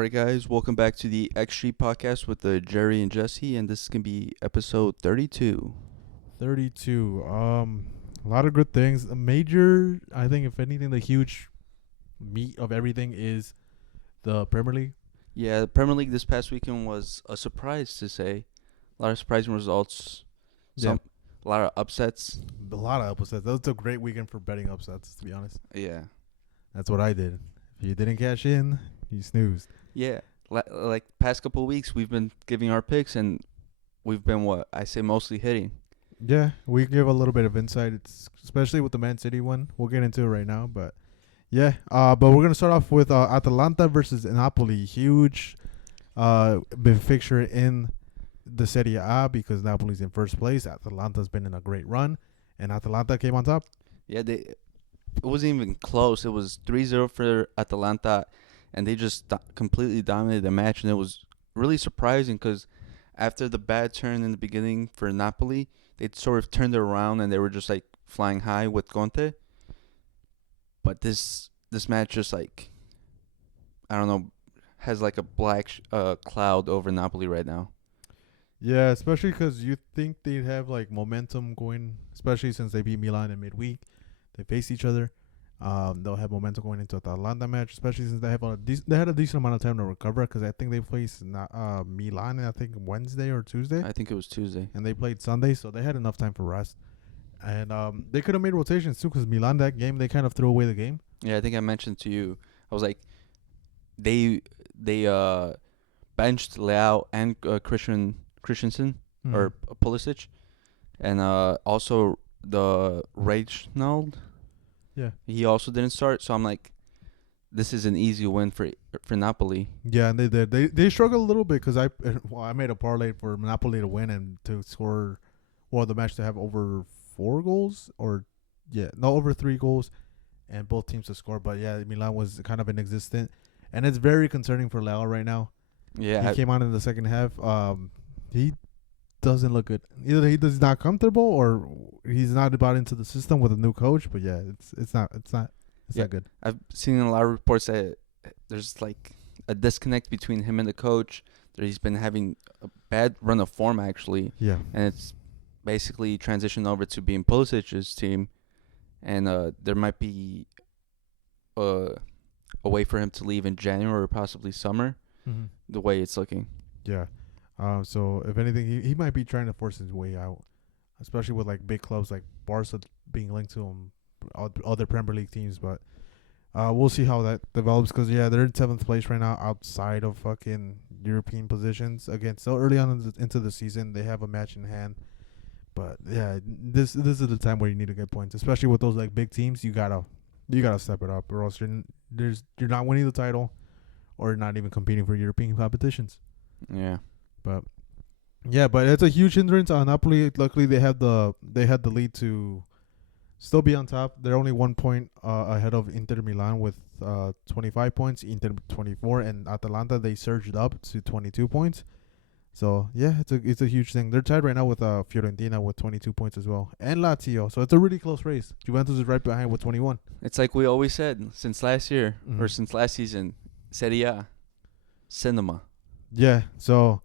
All right, guys, welcome back to the X Street podcast with Jerry and Jesse, and this is gonna be episode 32. 32. A lot of good things. A major, I think, if anything, the huge meat of everything is the Premier League. Yeah, the Premier League this past weekend was a surprise to say. A lot of surprising results. A lot of upsets. A lot of upsets. That was a great weekend for betting upsets, to be honest. Yeah, That's what I did. If you didn't cash in, you snoozed. yeah. Like past couple of weeks, we've been giving our picks, and we've been mostly hitting. Yeah, we give a little bit of insight. It's especially with the Man City one. We'll get into it right now, but yeah. But we're gonna start off with Atalanta versus Napoli. Huge, big fixture in the Serie A because Napoli's in first place. Atalanta's been in a great run, and Atalanta came on top. Yeah, it wasn't even close. It was 3-0 for Atalanta, and they just completely dominated the match, and it was really surprising because after the bad turn in the beginning for Napoli, they sort of turned it around and they were just like flying high with Conte. But this match just like, I don't know, has like a black cloud over Napoli right now. Yeah, especially because you think they'd have like momentum going, especially since they beat Milan in midweek. They face each other. They'll have momentum going into the Atalanta match, especially since they have they had a decent amount of time to recover because I think they faced Milan, I think Wednesday or Tuesday, I think it was Tuesday. and they played Sunday, so they had enough time for rest. And they could have made rotations too because Milan that game they kind of threw away the game. Yeah, I think I mentioned to you. I was like, they benched Leao and Christensen or Pulisic, and also the Reichnald. Yeah. He also didn't start, so I'm like, this is an easy win for Napoli. Yeah, and they did. They struggled a little bit because I made a parlay for Napoli to win and to score, the match to have over 4 goals over 3 goals, and both teams to score. But yeah, Milan was kind of inexistent, and it's very concerning for Leao right now. Yeah, He came on in the second half. He doesn't look good. Either he does not comfortable or he's not about into the system with a new coach. But yeah, it's not good. I've seen a lot of reports that there's like a disconnect between him and the coach. That he's been having a bad run of form actually, Yeah. and it's basically transitioned over to being Pulisic's team, and there might be a way for him to leave in January or possibly summer. Mm-hmm. The way it's looking. Yeah. So if anything, he might be trying to force his way out, especially with like big clubs like Barca being linked to him, other Premier League teams. But we'll see how that develops because they're in 7th place right now, outside of fucking European positions. Again, still early on into the season, they have a match in hand. But yeah, this is the time where you need to get points, especially with those like big teams. You gotta step it up, or else you're not winning the title, or not even competing for European competitions. Yeah. But it's a huge hindrance on Napoli. Luckily, they had the lead to still be on top. They're only 1 point ahead of Inter Milan with 25 points, Inter 24, and Atalanta they surged up to 22 points. So yeah, it's a huge thing. They're tied right now with Fiorentina with 22 points as well, and Lazio. So it's a really close race. Juventus is right behind with 21. It's like we always said since last year Mm-hmm. or since last season, Serie A, cinema. Yeah. So.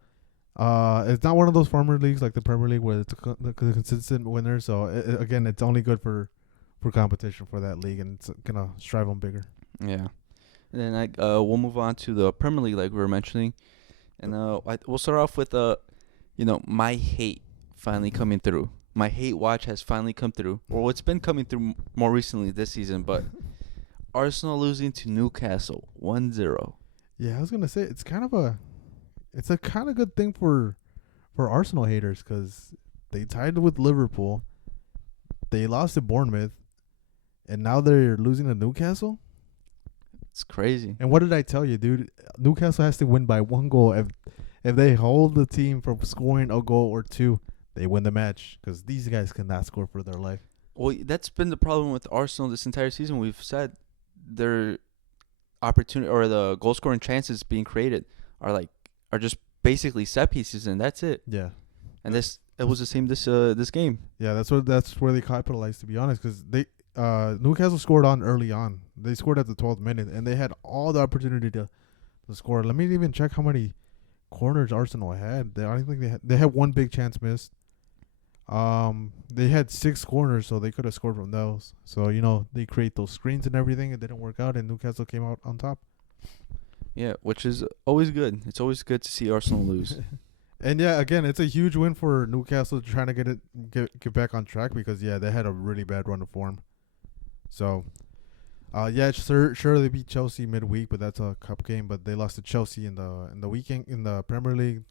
It's not one of those farmer leagues like the Premier League where it's the consistent winner. So again, it's only good for competition for that league, and it's gonna strive on bigger. Yeah, and then we'll move on to the Premier League like we were mentioning, and we'll start off with my hate finally coming through. My hate watch has finally come through, or it's been coming through more recently this season. But Arsenal losing to Newcastle 1-0. Yeah, I was gonna say it's a kind of good thing for Arsenal haters because they tied with Liverpool, they lost to Bournemouth, and now they're losing to Newcastle. It's crazy. And what did I tell you, dude? Newcastle has to win by 1 goal. If they hold the team from scoring a goal or 2, they win the match because these guys cannot score for their life. Well, that's been the problem with Arsenal this entire season. We've said their opportunity or the goal scoring chances being created are just basically set pieces, and that's it. Yeah. And it was the same this game. Yeah, that's where they capitalized, to be honest, because they Newcastle scored on early on. They scored at the 12th minute, and they had all the opportunity to the score. Let me even check how many corners Arsenal had. I don't think they had one big chance missed. They had 6 corners, so they could have scored from those. So they create those screens and everything. It didn't work out, and Newcastle came out on top. Yeah, which is always good. It's always good to see Arsenal lose. And yeah, again, it's a huge win for Newcastle trying to get back on track because they had a really bad run of form. So, sure they beat Chelsea midweek, but that's a cup game. But they lost to Chelsea in the weekend in the Premier League,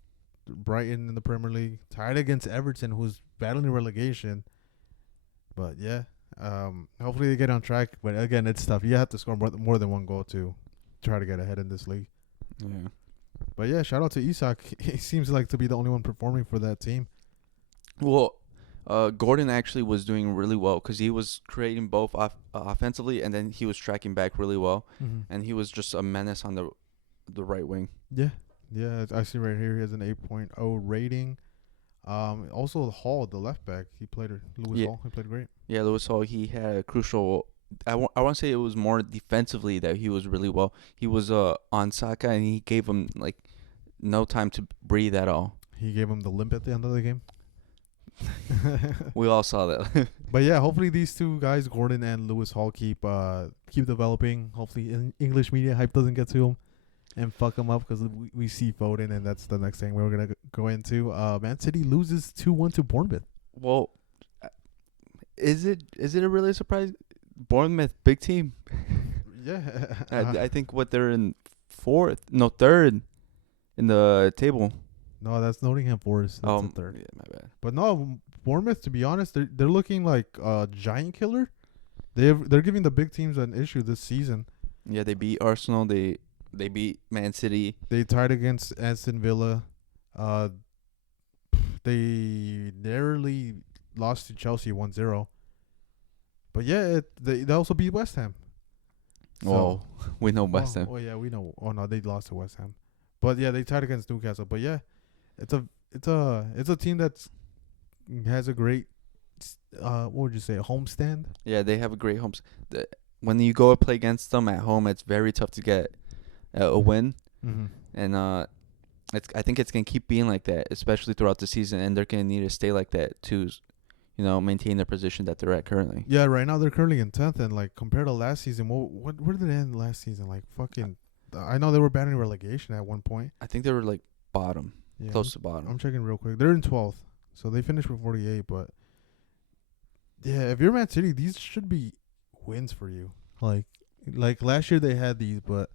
Brighton in the Premier League, tied against Everton, who's battling relegation. But hopefully they get on track. But again, it's tough. You have to score more than one goal to try to get ahead in this league. Yeah. But yeah, shout out to Isak. He seems like to be the only one performing for that team. Well, Gordon actually was doing really well because he was creating both offensively, and then he was tracking back really well, and he was just a menace on the right wing. Yeah, I see right here he has an 8.0 rating. Also Hall, the left back, Hall, he played great. Yeah, Lewis Hall, he had a crucial. I want to say it was more defensively that he was really well. He was on Saka, and he gave him like no time to breathe at all. He gave him the limp at the end of the game. We all saw that. But yeah, hopefully these two guys, Gordon and Lewis Hall, keep developing. Hopefully English media hype doesn't get to him and fuck him up, because we see Foden, and that's the next thing we're gonna go into. Man City loses 2-1 to Bournemouth. Well, is it a really surprise? Bournemouth, big team. Yeah. I think they're in third in the table. No, that's Nottingham Forest. That's in third. Yeah, my bad. But no, Bournemouth, to be honest, they're looking like a giant killer. They're giving the big teams an issue this season. Yeah, they beat Arsenal. They beat Man City. They tied against Aston Villa. They narrowly lost to Chelsea 1-0. But yeah, they also beat West Ham. So, we know West Ham. Oh yeah, we know. Oh no, they lost to West Ham. But yeah, they tied against Newcastle. But yeah, it's a team that's has a great what would you say, a homestand? Yeah, they have a great home. When you go and play against them at home, it's very tough to get a win. Mm-hmm. And I think it's gonna keep being like that, especially throughout the season, and they're gonna need to stay like that to, maintain the position that they're at currently. Yeah, right now they're currently in 10th, and like compared to last season, where did they end last season? Like fucking, I know they were battling relegation at one point. I think they were like bottom, close to bottom. I'm checking real quick. They're in 12th, so they finished with 48. But yeah, if you're Man City, these should be wins for you. Like last year they had these, but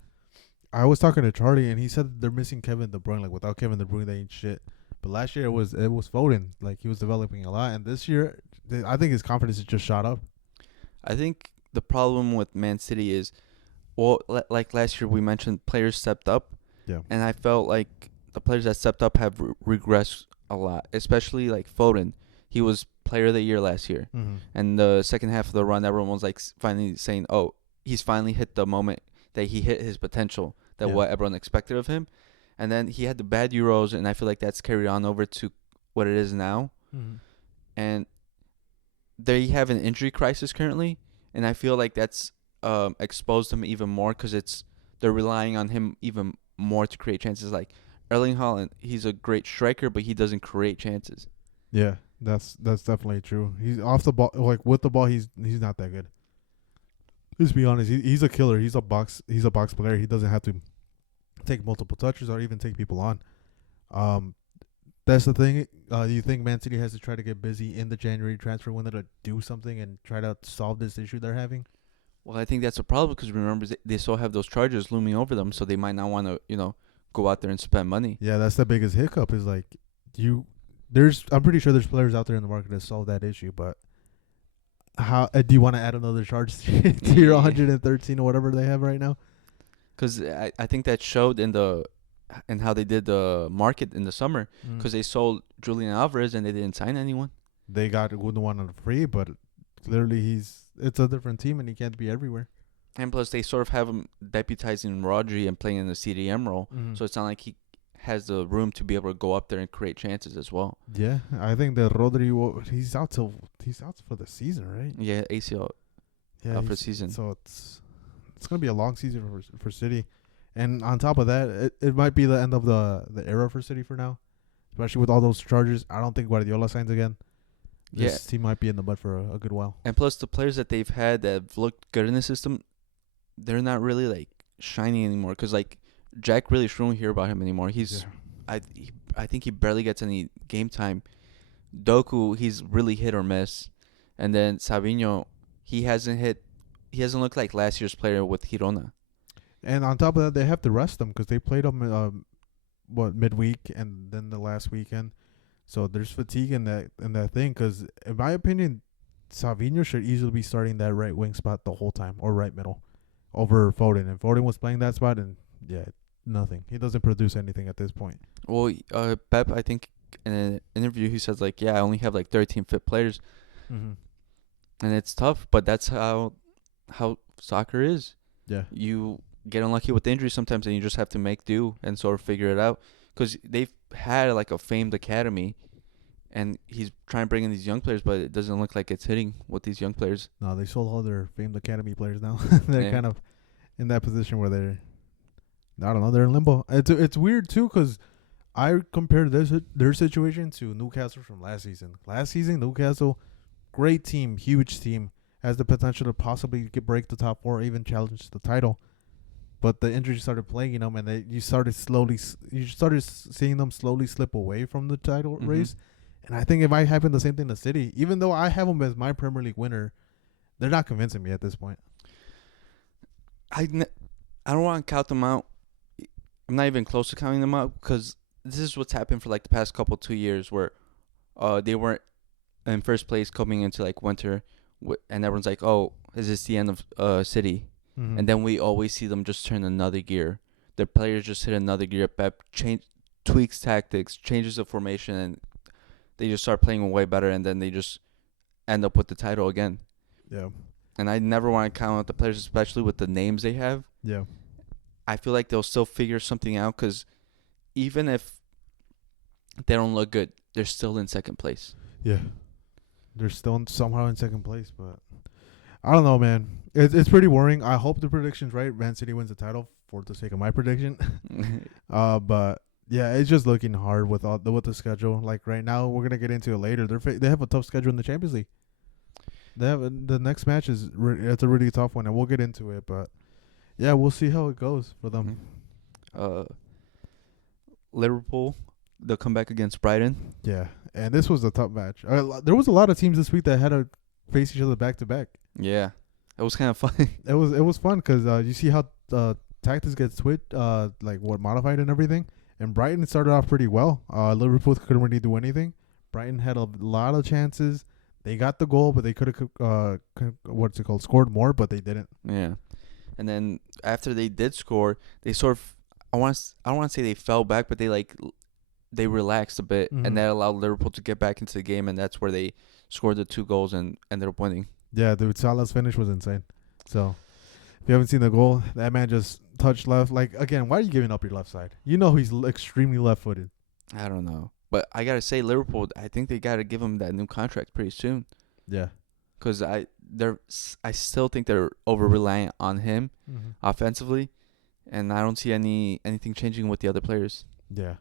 I was talking to Charlie, and he said they're missing Kevin De Bruyne. Like without Kevin De Bruyne, they ain't shit. But last year it was Foden. Like he was developing a lot, and this year I think his confidence has just shot up. I think the problem with Man City is, like last year we mentioned, players stepped up. Yeah. And I felt like the players that stepped up have regressed a lot, especially like Foden. He was player of the year last year. Mm-hmm. And the second half of the run, everyone was like finally saying, oh, he's finally hit the moment that he hit his potential, what everyone expected of him. And then he had the bad Euros, and I feel like that's carried on over to what it is now. Mm-hmm. And they have an injury crisis currently, and I feel like that's exposed him even more because they're relying on him even more to create chances. Like Erling Haaland, he's a great striker, but he doesn't create chances. Yeah, that's definitely true. He's off the ball, like with the ball, he's not that good. Let's be honest, he's a killer. He's a box player. He doesn't have to take multiple touches or even take people on. That's the thing. Do you think Man City has to try to get busy in the January transfer window to do something and try to solve this issue they're having? Well, I think that's a problem because remember they still have those charges looming over them, so they might not want to, go out there and spend money. Yeah, that's the biggest hiccup. Is like I'm pretty sure there's players out there in the market to solve that issue, but how do you want to add another charge to your 113 or whatever they have right now? Because I think that showed in how they did the market in the summer. Because they sold Julian Alvarez and they didn't sign anyone. They got Gundogan on free, but clearly it's a different team and he can't be everywhere. And plus, they sort of have him deputizing Rodri and playing in the CDM role. Mm-hmm. So it's not like he has the room to be able to go up there and create chances as well. Yeah, I think that Rodri, he's out for the season, right? Yeah, ACL out for the season. So it's gonna be a long season for City. And on top of that, it might be the end of the era for City for now, especially with all those charges. I don't think Guardiola signs again. Yeah, This team might be in the mud for a good while. and plus the players that they've had that have looked good in the system, they're not really like shining anymore. Cause like Jack really don't hear about him anymore. Yeah. I think he barely gets any game time. Doku, he's really hit or miss, and then Savinho, he hasn't hit. He hasn't looked like last year's player with Girona. And on top of that, they have to rest them because they played them midweek and then the last weekend. So there's fatigue in that thing. Because in my opinion, Savinho should easily be starting that right wing spot the whole time or right middle over Foden. And Foden was playing that spot, and yeah, nothing. He doesn't produce anything at this point. Well, Pep, I think in an interview he says like, yeah, I only have like 13 fit players, Mm-hmm. and it's tough, but that's how soccer is. Yeah. You get unlucky with injuries sometimes, and you just have to make do and sort of figure it out. Because they've had like a famed academy, and he's trying to bring in these young players, but it doesn't look like it's hitting with these young players. No, they sold all their famed academy players now. They're Yeah. kind of in that position where I don't know, they're in limbo. It's weird too because I compared their situation to Newcastle from last season. Last season, Newcastle, great team, huge team, has the potential to possibly break the top four, even challenge the title. But the injuries started plaguing them, and you started seeing them slowly slip away from the title Mhm. race. And I think it might happen the same thing to City. Even though I have them as my Premier League winner, they're not convincing me at this point. I don't want to count them out. I'm not even close to counting them out because this is what's happened for like the past 2 years where they weren't in first place coming into like winter, and everyone's like, oh, is this the end of City? Mm-hmm. And then we always see them just turn another gear. Their players just hit another gear. Pep tweaks tactics, changes the formation, and they just start playing way better. And then they just end up with the title again. Yeah. And I never want to count out the players, especially with the names they have. Yeah. I feel like they'll still figure something out because even if they don't look good, they're still in second place. Yeah. They're still somehow in second place, but I don't know, man. It's pretty worrying. I hope the prediction's right. Man City wins the title for the sake of my prediction. But yeah, it's just looking hard with the schedule. Like right now, we're gonna get into it later. They have a tough schedule in the Champions League. They have the next match it's a really tough one, and we'll get into it. But yeah, we'll see how it goes for them. Liverpool, they'll come back against Brighton. Yeah, and this was a tough match. There was a lot of teams this week that had to face each other back to back. Yeah, it was kind of funny. It was fun because you see how tactics get modified and everything. And Brighton started off pretty well. Liverpool couldn't really do anything. Brighton had a lot of chances. They got the goal, but they could have scored more, but they didn't. Yeah, and then after they did score, they sort of I don't want to say they fell back, but they relaxed a bit, Mhm. and that allowed Liverpool to get back into the game, and that's where they scored the 2 goals and ended up winning. Yeah, dude, Salah's finish was insane. So, if you haven't seen the goal, that man just touched left. Like, again, why are you giving up your left side? You know he's extremely left-footed. I don't know, but I gotta say Liverpool, I think they gotta give him that new contract pretty soon, Yeah. because I still think they're over reliant on him Mm-hmm. offensively, and I don't see anything changing with the other players. Yeah.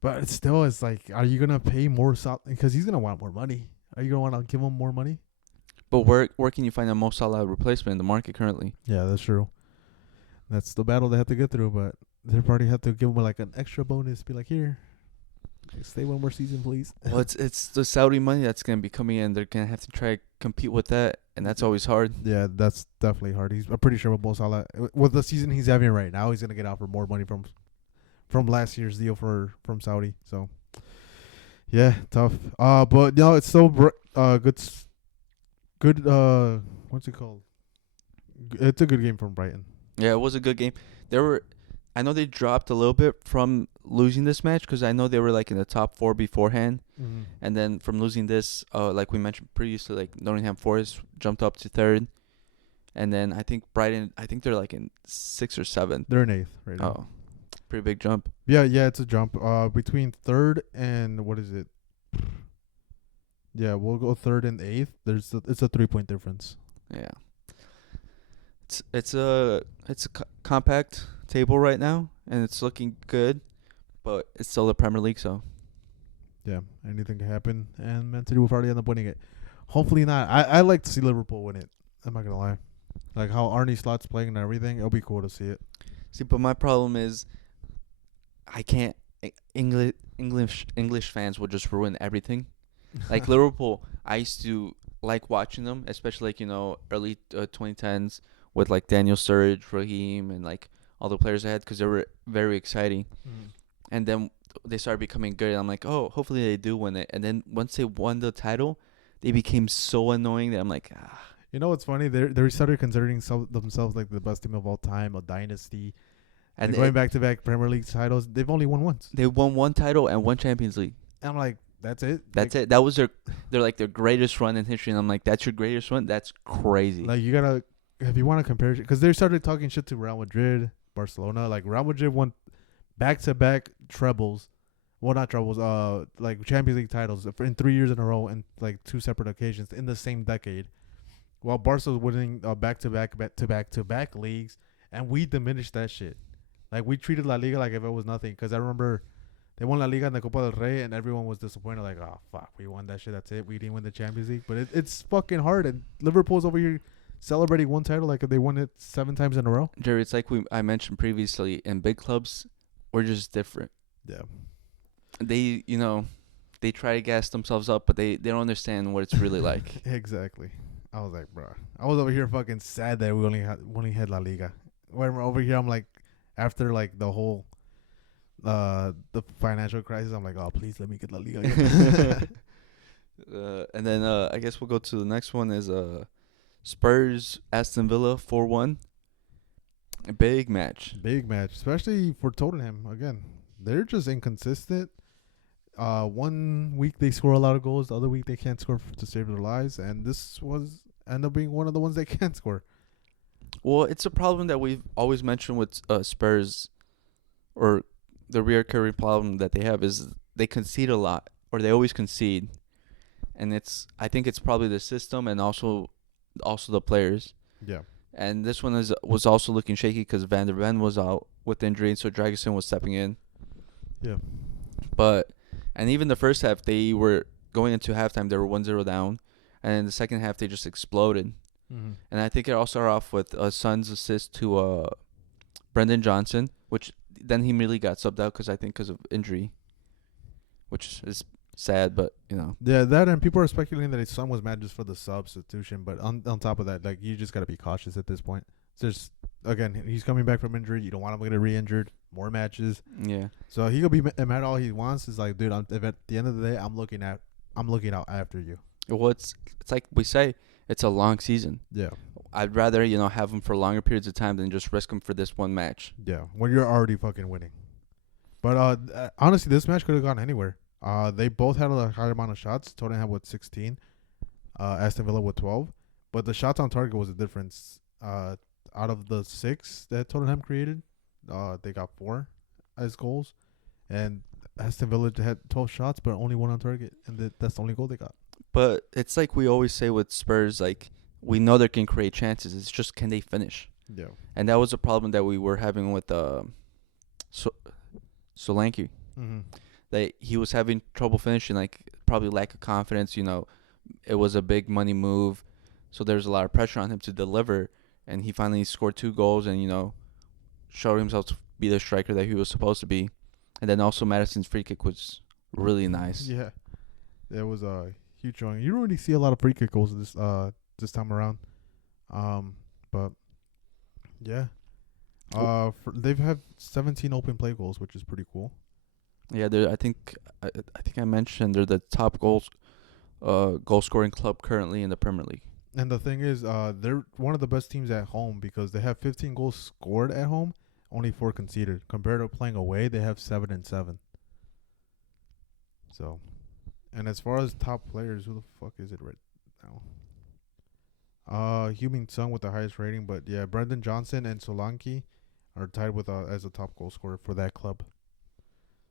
But it's like, are you going to pay more? Because he's going to want more money. Are you going to want to give him more money? But where can you find a Mo Salah replacement in the market currently? Yeah, that's true. That's the battle they have to get through, but their party have to give him like an extra bonus. Be like, here, stay one more season, please. Well, it's the Saudi money that's gonna be coming in. They're gonna have to try to compete with that, and that's always hard. Yeah, that's definitely hard. I'm pretty sure with Mo Salah, with the season he's having right now, he's gonna get offered more money from last year's deal from Saudi. So, yeah, tough. But no, it's still good. Good. What's it called? It's a good game from Brighton. Yeah, it was a good game. I know they dropped a little bit from losing this match because I know they were like in the top 4 beforehand, Mm-hmm. and then from losing this, like we mentioned previously, like Nottingham Forest jumped up to 3rd, and then I think Brighton, they're like in 6th or 7th. They're in 8th right now. Oh, pretty big jump. Yeah, it's a jump. Between 3rd and what is it? Yeah, we'll go 3rd and 8th. It's a 3-point difference. Yeah. It's a compact table right now, and it's looking good, but it's still the Premier League, so Yeah, anything can happen, and Man City will probably end up winning it. Hopefully not. I like to see Liverpool win it. I'm not gonna lie. Like how Arnie Slot's playing and everything, it'll be cool to see it. see. But my problem is I can't. English fans will just ruin everything. Like Liverpool, I used to like watching them, especially like early 2010s with like Daniel Sturridge, Raheem, and like all the players I had because they were very exciting. Mm. And then they started becoming good. And I'm like, oh, hopefully they do win it. And then once they won the title, they became so annoying that I'm like, ah. You know what's funny? They started considering themselves like the best team of all time, a dynasty. And And going back to back Premier League titles, they've only won once. they won one title and one Champions League. And I'm like, that's it. That's it. That was their greatest run in history. And I'm like, that's your greatest run? That's crazy. Like you gotta, if you want to compare, because they started talking shit to Real Madrid, Barcelona. Like Real Madrid won back to back trebles. Well, not trebles. Like Champions League titles in 3 years in a row, and like 2 separate occasions in the same decade. While Barca was winning back to back leagues, and we diminished that shit. Like we treated La Liga like if it was nothing. Because I remember they won La Liga and the Copa del Rey, and everyone was disappointed. Like, oh fuck, we won that shit. That's it. We didn't win the Champions League, but it's fucking hard. And Liverpool's over here celebrating one title like they won it 7 times in a row. Jerry, it's like I mentioned previously. In big clubs, we're just different. Yeah. They try to gas themselves up, but they don't understand what it's really like. Exactly. I was like, bro, I was over here fucking sad that we only had La Liga. When we're over here, I'm like, after like the whole the financial crisis, I'm like, oh please let me get La Liga again. And then I guess we'll go to the next one is Spurs Aston Villa 4-1. A big match. Big match, especially for Tottenham. Again, they're just inconsistent. 1 week they score a lot of goals, the other week they can't score to save their lives, and this was end up being one of the ones they can't score. Well, it's a problem that we've always mentioned with Spurs, or the recurring problem that they have is they concede a lot, or they always concede, and I think it's probably the system and also the players. Yeah. And this one was also looking shaky because Van der Ven was out with injury, so Dragusin was stepping in. Yeah. And even the first half, they were going into halftime, they were 1-0 down, and in the second half they just exploded. Mm-hmm. And I think it all started off with Son's assist to Brendan Johnson, which then he immediately got subbed out because of injury, which is sad, but Yeah, that and people are speculating that his son was mad just for the substitution, but on top of that, like you just gotta be cautious at this point. There's again, he's coming back from injury. You don't want him to get re-injured. More matches. Yeah. So he could be mad all he wants. Is like, dude, if at the end of the day, I'm looking out after you. Well, it's like we say, it's a long season. Yeah. I'd rather have him for longer periods of time than just risk him for this one match. Yeah, when you're already fucking winning. But honestly, this match could have gone anywhere. They both had a high amount of shots. Tottenham with 16, Aston Villa with 12. But the shots on target was the difference. Out of the 6 that Tottenham created, they got 4 as goals, and Aston Villa had 12 shots, but only 1 on target, and that's the only goal they got. But it's like we always say with Spurs, like we know they can create chances. It's just can they finish? Yeah. And that was a problem that we were having with Solanke. Mm-hmm. That he was having trouble finishing, like probably lack of confidence. It was a big money move, so there's a lot of pressure on him to deliver. And he finally scored 2 goals and showed himself to be the striker that he was supposed to be. And then also Madison's free kick was really nice. Yeah, there was a huge showing. You don't really see a lot of free kick goals this time around, but yeah, they've had 17 open play goals, which is pretty cool. Yeah, I think I mentioned they're the top goal scoring club currently in the Premier League. And the thing is, they're one of the best teams at home because they have 15 goals scored at home, only 4 conceded. Compared to playing away, they have 7 and 7. So, and as far as top players, who the fuck is it right now? Heung-min Son with the highest rating, but yeah, Brendan Johnson and Solanke are tied with as a top goal scorer for that club.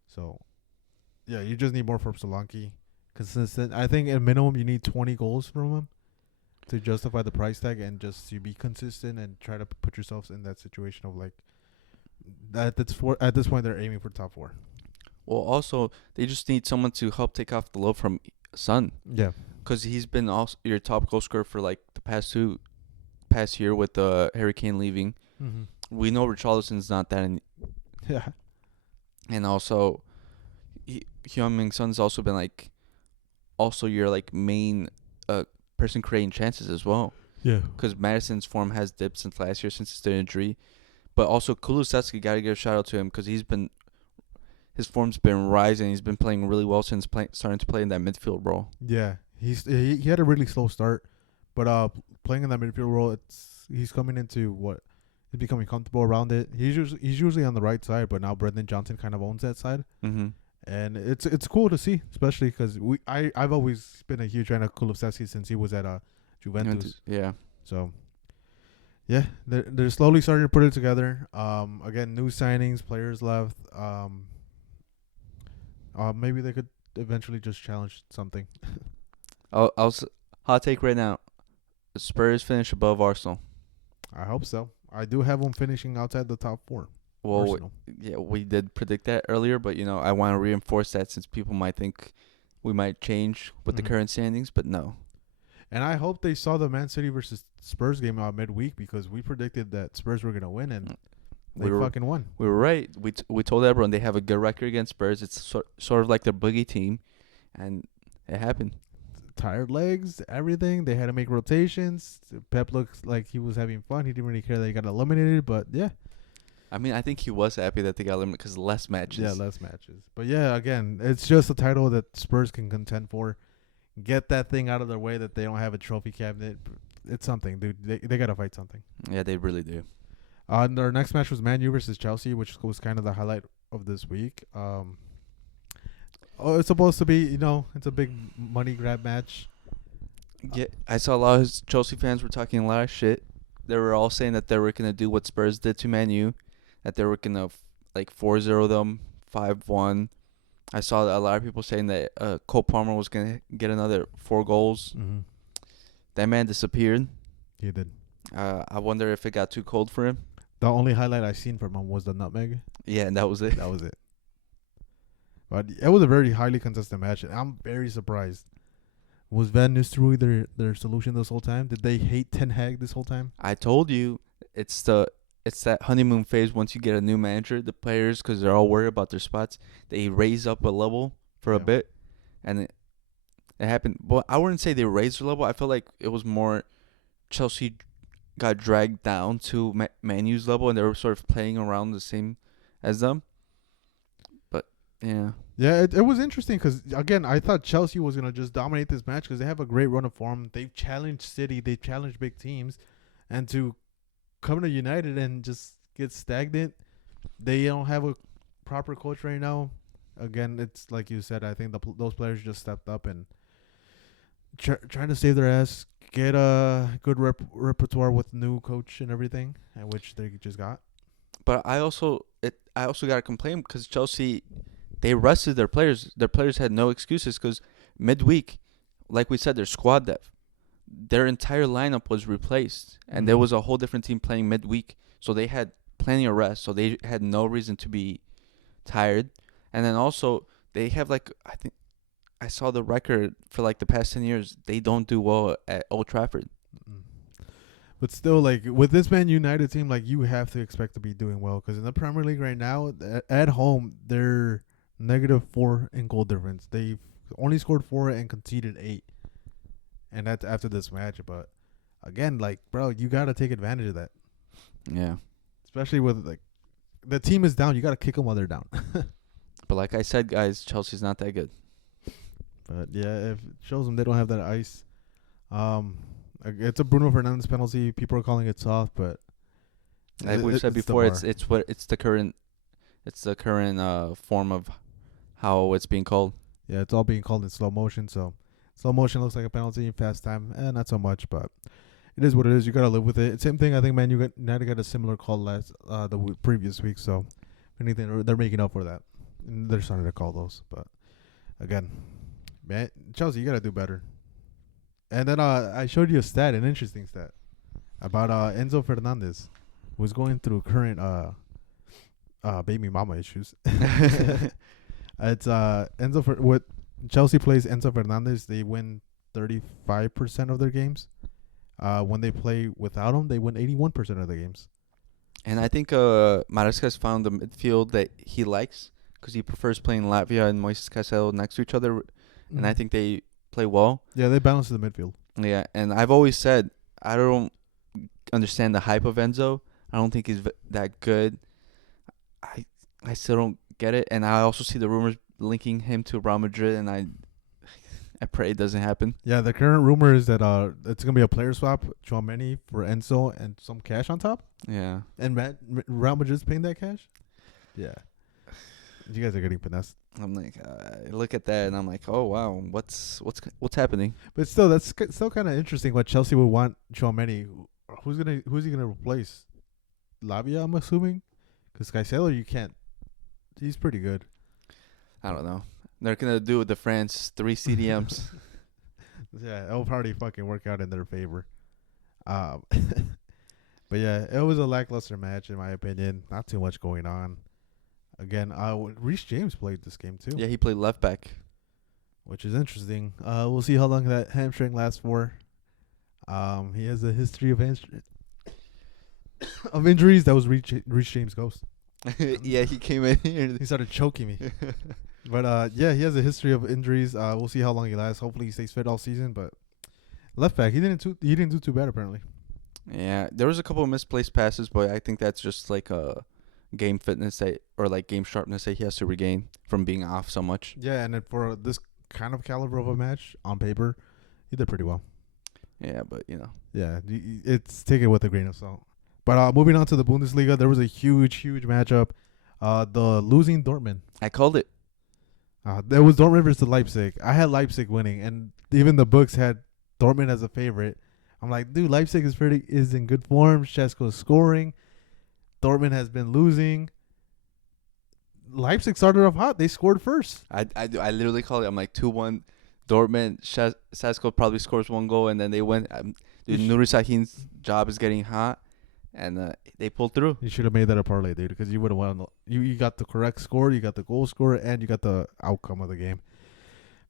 So, yeah, you just need more from Solanke. Consistent. I think at minimum you need 20 goals from him to justify the price tag, and just to be consistent and try to put yourselves in that situation of like At this point they're aiming for top four. Well, also they just need someone to help take off the load from Son, Yeah. because he's been also your top goal scorer for like the past year with Harry Kane leaving. Mm-hmm. We know Richarlison's not that, Yeah. and also Heung-min Son's also been like also your like main person creating chances as well. Yeah. Because Madison's form has dipped since last year since his injury, but also Kulusevski, gotta give a shout out to him because his form's been rising. He's been playing really well since starting to play in that midfield role. Yeah. He had a really slow start, but playing in that midfield role, he's coming into what he's becoming comfortable around it. He's usually on the right side, but now Brendan Johnson kind of owns that side. Mm-hmm. And it's cool to see, especially because I've always been a huge fan of Kulusevski since he was at Juventus. Yeah. So yeah, they're slowly starting to put it together. Again, new signings, players left. Maybe they could eventually just challenge something. Hot take right now. Spurs finish above Arsenal. I hope so. I do have them finishing outside the top four. Well, Arsenal. yeah, we did predict that earlier, but I want to reinforce that since people might think we might change with the current standings, but no. And I hope they saw the Man City versus Spurs game out midweek because we predicted that Spurs were gonna win and they fucking won. We were right. We told everyone they have a good record against Spurs. It's sort of like their boogie team, and it happened. Tired legs, everything. They had to make rotations. Pep looks like he was having fun. He didn't really care that he got eliminated, but yeah. I mean, I think he was happy that they got eliminated because less matches. Yeah, less matches. But yeah, again, it's just a title that Spurs can contend for. Get that thing out of their way that they don't have a trophy cabinet. It's something, dude. They got to fight something. Yeah, they really do. And our next match was Man U versus Chelsea, which was kind of the highlight of this week. It's supposed to be, it's a big money grab match. Yeah, I saw a lot of Chelsea fans were talking a lot of shit. They were all saying that they were going to do what Spurs did to Man U, that they were going to 4-0 them, 5-1. I saw a lot of people saying that Cole Palmer was going to get another 4 goals. Mm-hmm. That man disappeared. He did. I wonder if it got too cold for him. The only highlight I seen from him was the nutmeg. Yeah, and that was it. That was it. But it was a very highly contested match, and I'm very surprised. Was Van Nistelrooy their solution this whole time? Did they hate Ten Hag this whole time? I told you, it's that honeymoon phase. Once you get a new manager, the players, because they're all worried about their spots, they raise up a level for a bit, and it happened. But I wouldn't say they raised their level. I feel like it was more Chelsea got dragged down to Man U's level, and they were sort of playing around the same as them. But yeah. Yeah, it was interesting because, again, I thought Chelsea was going to just dominate this match because they have a great run of form. They've challenged City. They've challenged big teams. And to come to United and just get stagnant, they don't have a proper coach right now. Again, it's like you said, I think those players just stepped up and trying to save their ass, get a good repertoire with new coach and everything, and which they just got. But I also got to complain because Chelsea, they rested their players. Their players had no excuses because midweek, like we said, their squad depth, their entire lineup was replaced, and there was a whole different team playing midweek. So they had plenty of rest. So they had no reason to be tired. And then also they have I think I saw the record for the past 10 years. They don't do well at Old Trafford. But still, with this Man United team, you have to expect to be doing well because in the Premier League right now, at home, they're -4 in goal difference. They've only scored 4 and conceded 8, and that's after this match. But again, bro, you gotta take advantage of that. Yeah, especially with the team is down, you gotta kick them while they're down. But like I said, guys, Chelsea's not that good. But yeah, if it shows them they don't have that ice. It's a Bruno Fernandes penalty. People are calling it soft, but like we've said before, it's the current form of how it's being called. Yeah, it's all being called in slow motion. So slow motion looks like a penalty. In fast time, not so much. But it is what it is. You gotta live with it. Same thing. I think Man United got a similar call the previous week. So if anything, they're making up for that. And they're starting to call those. But again, man, Chelsea, you gotta do better. And then I showed you an interesting stat about Enzo Fernandez, who's going through current baby mama issues. It's with Chelsea plays Enzo Fernandez, they win 35% of their games. When they play without him, they win 81% of the games. And I think Maresca's found the midfield that he likes because he prefers playing Latvia and Moises Caicedo next to each other, and I think they play well. Yeah, they balance the midfield. Yeah, and I've always said I don't understand the hype of Enzo. I don't think he's that good. I still don't get it, and I also see the rumors linking him to Real Madrid, and I pray it doesn't happen. Yeah, the current rumor is that it's gonna be a player swap, Tchouaméni for Enzo and some cash on top. Yeah, And Real Madrid's paying that cash. Yeah, you guys are getting finessed. I'm like, I look at that, and I'm like, oh wow, what's happening? But still, that's still kind of interesting. What Chelsea would want Tchouaméni. Who's he gonna replace? Lavia, I'm assuming, because Caicedo you can't. He's pretty good. I don't know. They're gonna do with the France 3 CDMs. Yeah, it'll probably fucking work out in their favor. But yeah, it was a lackluster match in my opinion. Not too much going on. Again, Reece James played this game too. Yeah, he played left back. Which is interesting. We'll see how long that hamstring lasts for. He has a history of of injuries. That was Reece James' ghost. Yeah, he came in here. He started choking me. But yeah, he has a history of injuries. We'll see how long he lasts. Hopefully, he stays fit all season. But left back, he didn't do too bad apparently. Yeah, there was a couple of misplaced passes, but I think that's just like a game fitness or like game sharpness that he has to regain from being off so much. Yeah, and then for this kind of caliber of a match on paper, he did pretty well. Yeah, but Yeah, it's take it with a grain of salt. But moving on to the Bundesliga, there was a huge matchup. The losing Dortmund. I called it. There was Dortmund versus Leipzig. I had Leipzig winning, and even the books had Dortmund as a favorite. I'm like, dude, Leipzig is in good form. Šeško is scoring. Dortmund has been losing. Leipzig started off hot. They scored first. I literally called it. I'm like 2-1 Dortmund. Šeško probably scores one goal, and then they win. Dude, Nuri Sahin's job is getting hot, and they pulled through. You should have made that a parlay, dude, because you would have won. You got the correct score, you got the goal scorer, and you got the outcome of the game.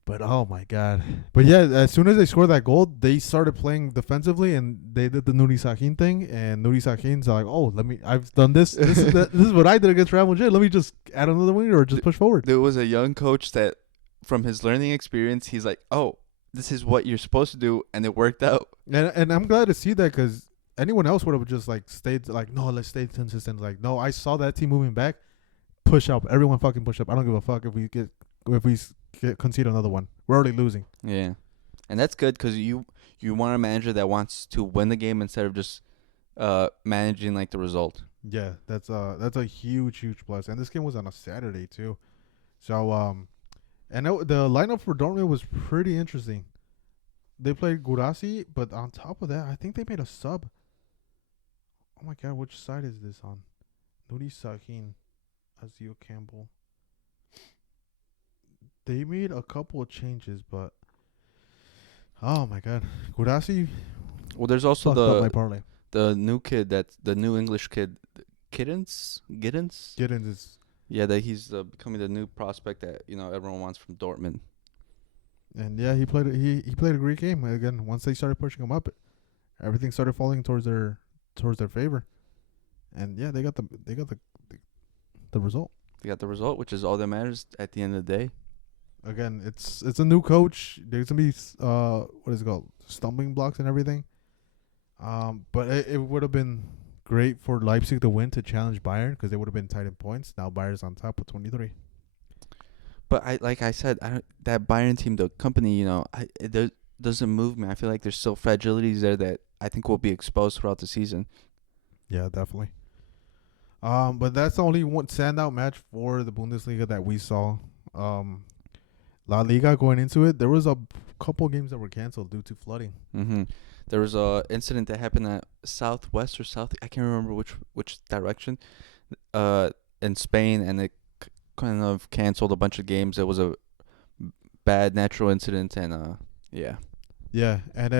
But oh my god! But yeah, as soon as they scored that goal, they started playing defensively, and they did the Nuri Sahin thing. And Nuri Sahin's like, "Oh, I've done this. This is what I did against Real Madrid. Let me just add another winger or just push forward." There was a young coach that, from his learning experience, he's like, "Oh, this is what you're supposed to do," and it worked out. And I'm glad to see that, because anyone else would have just like stayed like, no, let's stay consistent. Like, no, I saw that team moving back. Push up, everyone fucking push up. I don't give a fuck if we concede another one. We're already losing. Yeah, and that's good because you want a manager that wants to win the game instead of just managing like the result. Yeah, that's a huge plus. And this game was on a Saturday too, so the lineup for Dortmund was pretty interesting. They played Gurasi, but on top of that, I think they made a sub. Oh my god, which side is this on? Nuri Sahin, Azil Campbell. They made a couple of changes, but oh my god, Gurasi. Well, there's also my parlay. the new kid, that's the new English kid, Giddens is. Yeah, that he's becoming the new prospect that everyone wants from Dortmund. And yeah, he played a great game. Again, once they started pushing him up, everything started falling towards their favor. And yeah, they got the result. They got the result, which is all that matters at the end of the day. Again, it's a new coach. There's gonna be what is it called, stumbling blocks and everything. But it would have been great for Leipzig to win, to challenge Bayern, because they would have been tied in points. Now Bayern's on top with 23. But I said, that Bayern team, the company, it doesn't move me. I feel like there's still fragilities there that I think will be exposed throughout the season. Yeah, definitely. But that's the only one standout match for the Bundesliga that we saw. La Liga, going into it, there was a couple games that were canceled due to flooding. Mm-hmm. There was a incident that happened at Southwest or South, I can't remember which direction, in Spain, and it kind of canceled a bunch of games. It was a bad natural incident, and yeah. Yeah, and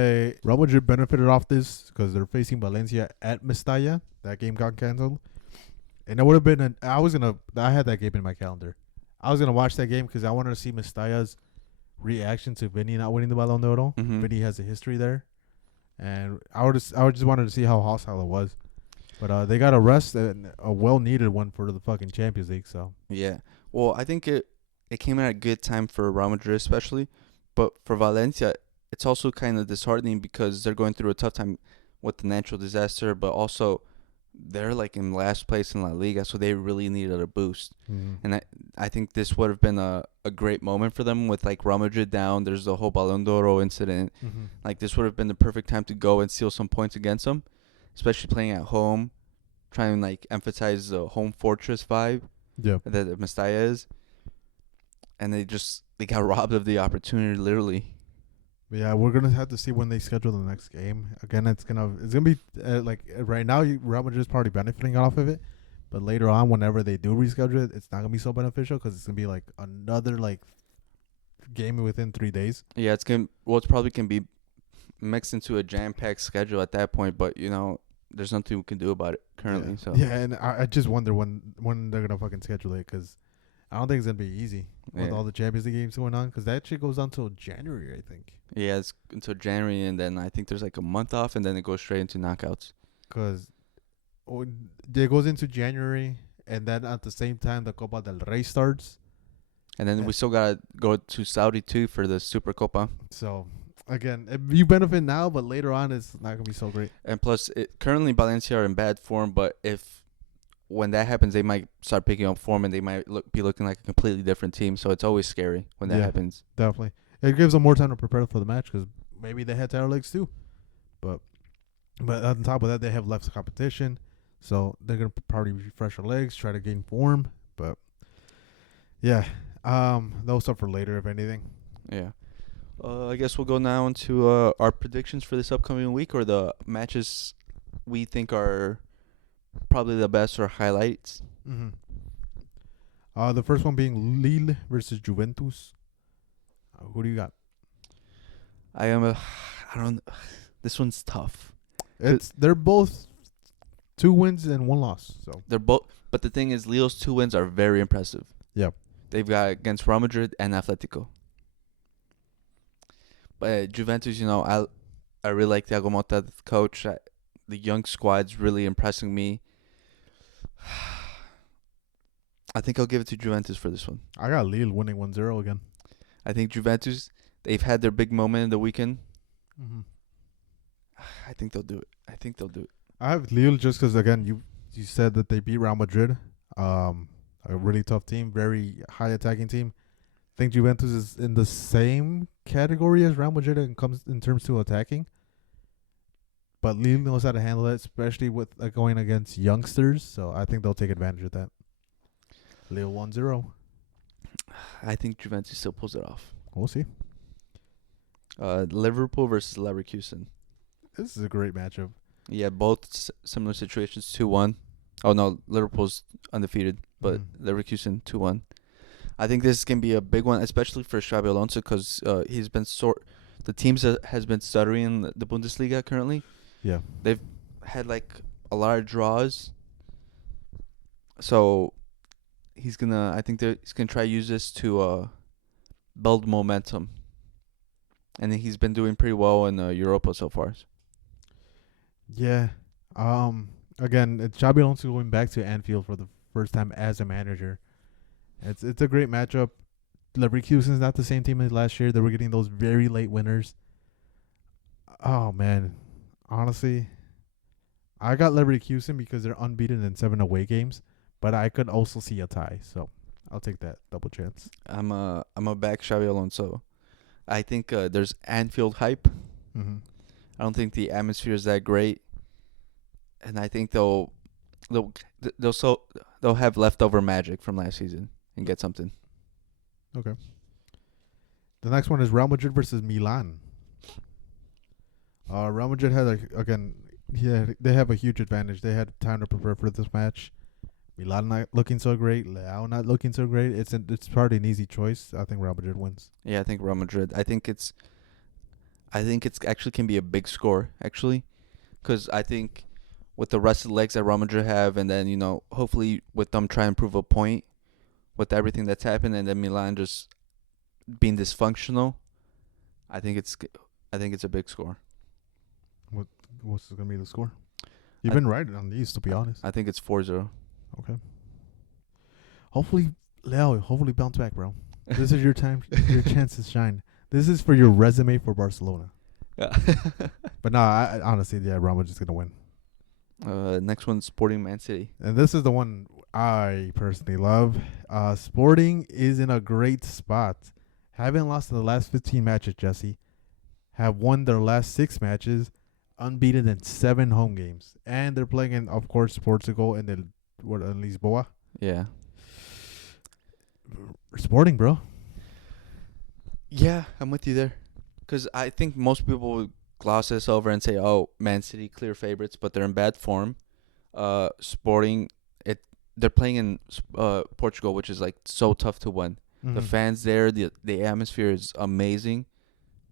Real Madrid benefited off this because they're facing Valencia at Mestalla. That game got canceled. And it would have been. I had that game in my calendar. I was gonna watch that game because I wanted to see Mestia's reaction to Vinny not winning the Ballon d'Or. Mm-hmm. Vinny has a history there, and I would just wanted to see how hostile it was. But they got a rest and a well needed one for the fucking Champions League. So Yeah. Well, I think it came at a good time for Real Madrid, especially, but for Valencia, it's also kind of disheartening because they're going through a tough time with the natural disaster, but also they're like in last place in La Liga, so they really needed a boost. And I think this would have been a great moment for them with like Real Madrid down. There's the whole Ballon d'Oro incident. Like this would have been the perfect time to go and steal some points against them, especially playing at home, trying to like emphasize the home fortress vibe yeah. that Mestalla is. And they got robbed of the opportunity, literally. But yeah, we're gonna have to see when they schedule the next game. Again, it's gonna be like right now. Real Madrid's probably benefiting off of it, but later on, whenever they do reschedule it, it's not gonna be so beneficial because it's gonna be like another like game within 3 days. Yeah, it's probably can be mixed into a jam-packed schedule at that point, but there's nothing we can do about it currently. Yeah, So yeah, and I just wonder when they're gonna fucking schedule it because I don't think it's gonna be easy with all the Champions League games going on because that shit goes on till January, I think. Yeah, it's until January, and then I think there's like a month off, and then it goes straight into knockouts. Because it goes into January, and then at the same time the Copa del Rey starts. And then we still gotta go to Saudi too for the Super Copa. So again, you benefit now, but later on it's not gonna be so great. And plus, currently Valencia are in bad form, but when that happens, they might start picking up form, and they might be looking like a completely different team. So it's always scary when that happens. Definitely, it gives them more time to prepare for the match because maybe they had tired legs too. But on top of that, they have less competition, so they're gonna probably refresh their legs, try to gain form. But yeah, those stuff for later, if anything. Yeah. I guess we'll go now into our predictions for this upcoming week, or the matches we think are probably the best or highlights. The first one being Lille versus Juventus. Who do you got? I don't. This one's tough. They're both 2 wins and 1 loss. So They're both, but the thing is, Lille's 2 wins are very impressive. Yeah. They've got against Real Madrid and Atletico. But Juventus, I really like Thiago Motta, the coach. The young squad's really impressing me. I think I'll give it to Juventus for this one. I got Lille winning 1-0 again. I think Juventus, they've had their big moment in the weekend. I think they'll do it. I have Lille just because, again, you said that they beat Real Madrid. A really tough team, very high attacking team. I think Juventus is in the same category as Real Madrid when it comes in terms to attacking. But Lille knows how to handle it, especially with going against youngsters. So I think they'll take advantage of that. Lille 1-0. I think Juventus still pulls it off. We'll see. Liverpool versus Leverkusen. This is a great matchup. Yeah, both similar situations, 2-1. Oh, no, Liverpool's undefeated, but Leverkusen 2-1. I think this can be a big one, especially for Xabi Alonso, because he's been the teams has been stuttering in the Bundesliga currently. Yeah. They've had like a lot of draws. So I think he's gonna try to use this to build momentum. And he's been doing pretty well in Europa so far. Yeah. Again, it's Xabi Alonso going back to Anfield for the first time as a manager. It's a great matchup. Leverkusen's not the same team as last year. They were getting those very late winners. Oh man, honestly, I got Leverkusen because they're unbeaten in 7 away games, but I could also see a tie, so I'll take that double chance. I'm a back Xabi Alonso. I think there's Anfield hype. I don't think the atmosphere is that great, and I think they'll have leftover magic from last season and get something. Okay. The next one is Real Madrid versus Milan. Real Madrid they have a huge advantage. They had time to prepare for this match. Milan not looking so great. Leao not looking so great. It's probably an easy choice. I think Real Madrid wins. Yeah, I think Real Madrid. I think it's actually can be a big score actually, because I think with the rest of the legs that Real Madrid have, and then hopefully with them try and prove a point with everything that's happened, and then Milan just being dysfunctional. I think it's I think it's a big score. What's gonna be the score? You've I been right on these, to be honest. I think it's 4-0. Okay. Hopefully, Leo. Hopefully, bounce back, bro. This is your time, your chance to shine. This is for your resume for Barcelona. Yeah. But no, I honestly, yeah, Real Madrid's gonna win. Next one, Sporting Man City. And this is the one I personally love. Sporting is in a great spot. Haven't lost in the last 15 matches, Jesse. Have won their last 6 matches, unbeaten in 7 home games. And they're playing in, of course, Portugal and in Lisboa. Yeah. Sporting, bro. Yeah, I'm with you there. Because I think most people would gloss this over and say, "Oh, Man City clear favorites," but they're in bad form. Sporting, they're playing in Portugal, which is like so tough to win. The fans there, the atmosphere is amazing.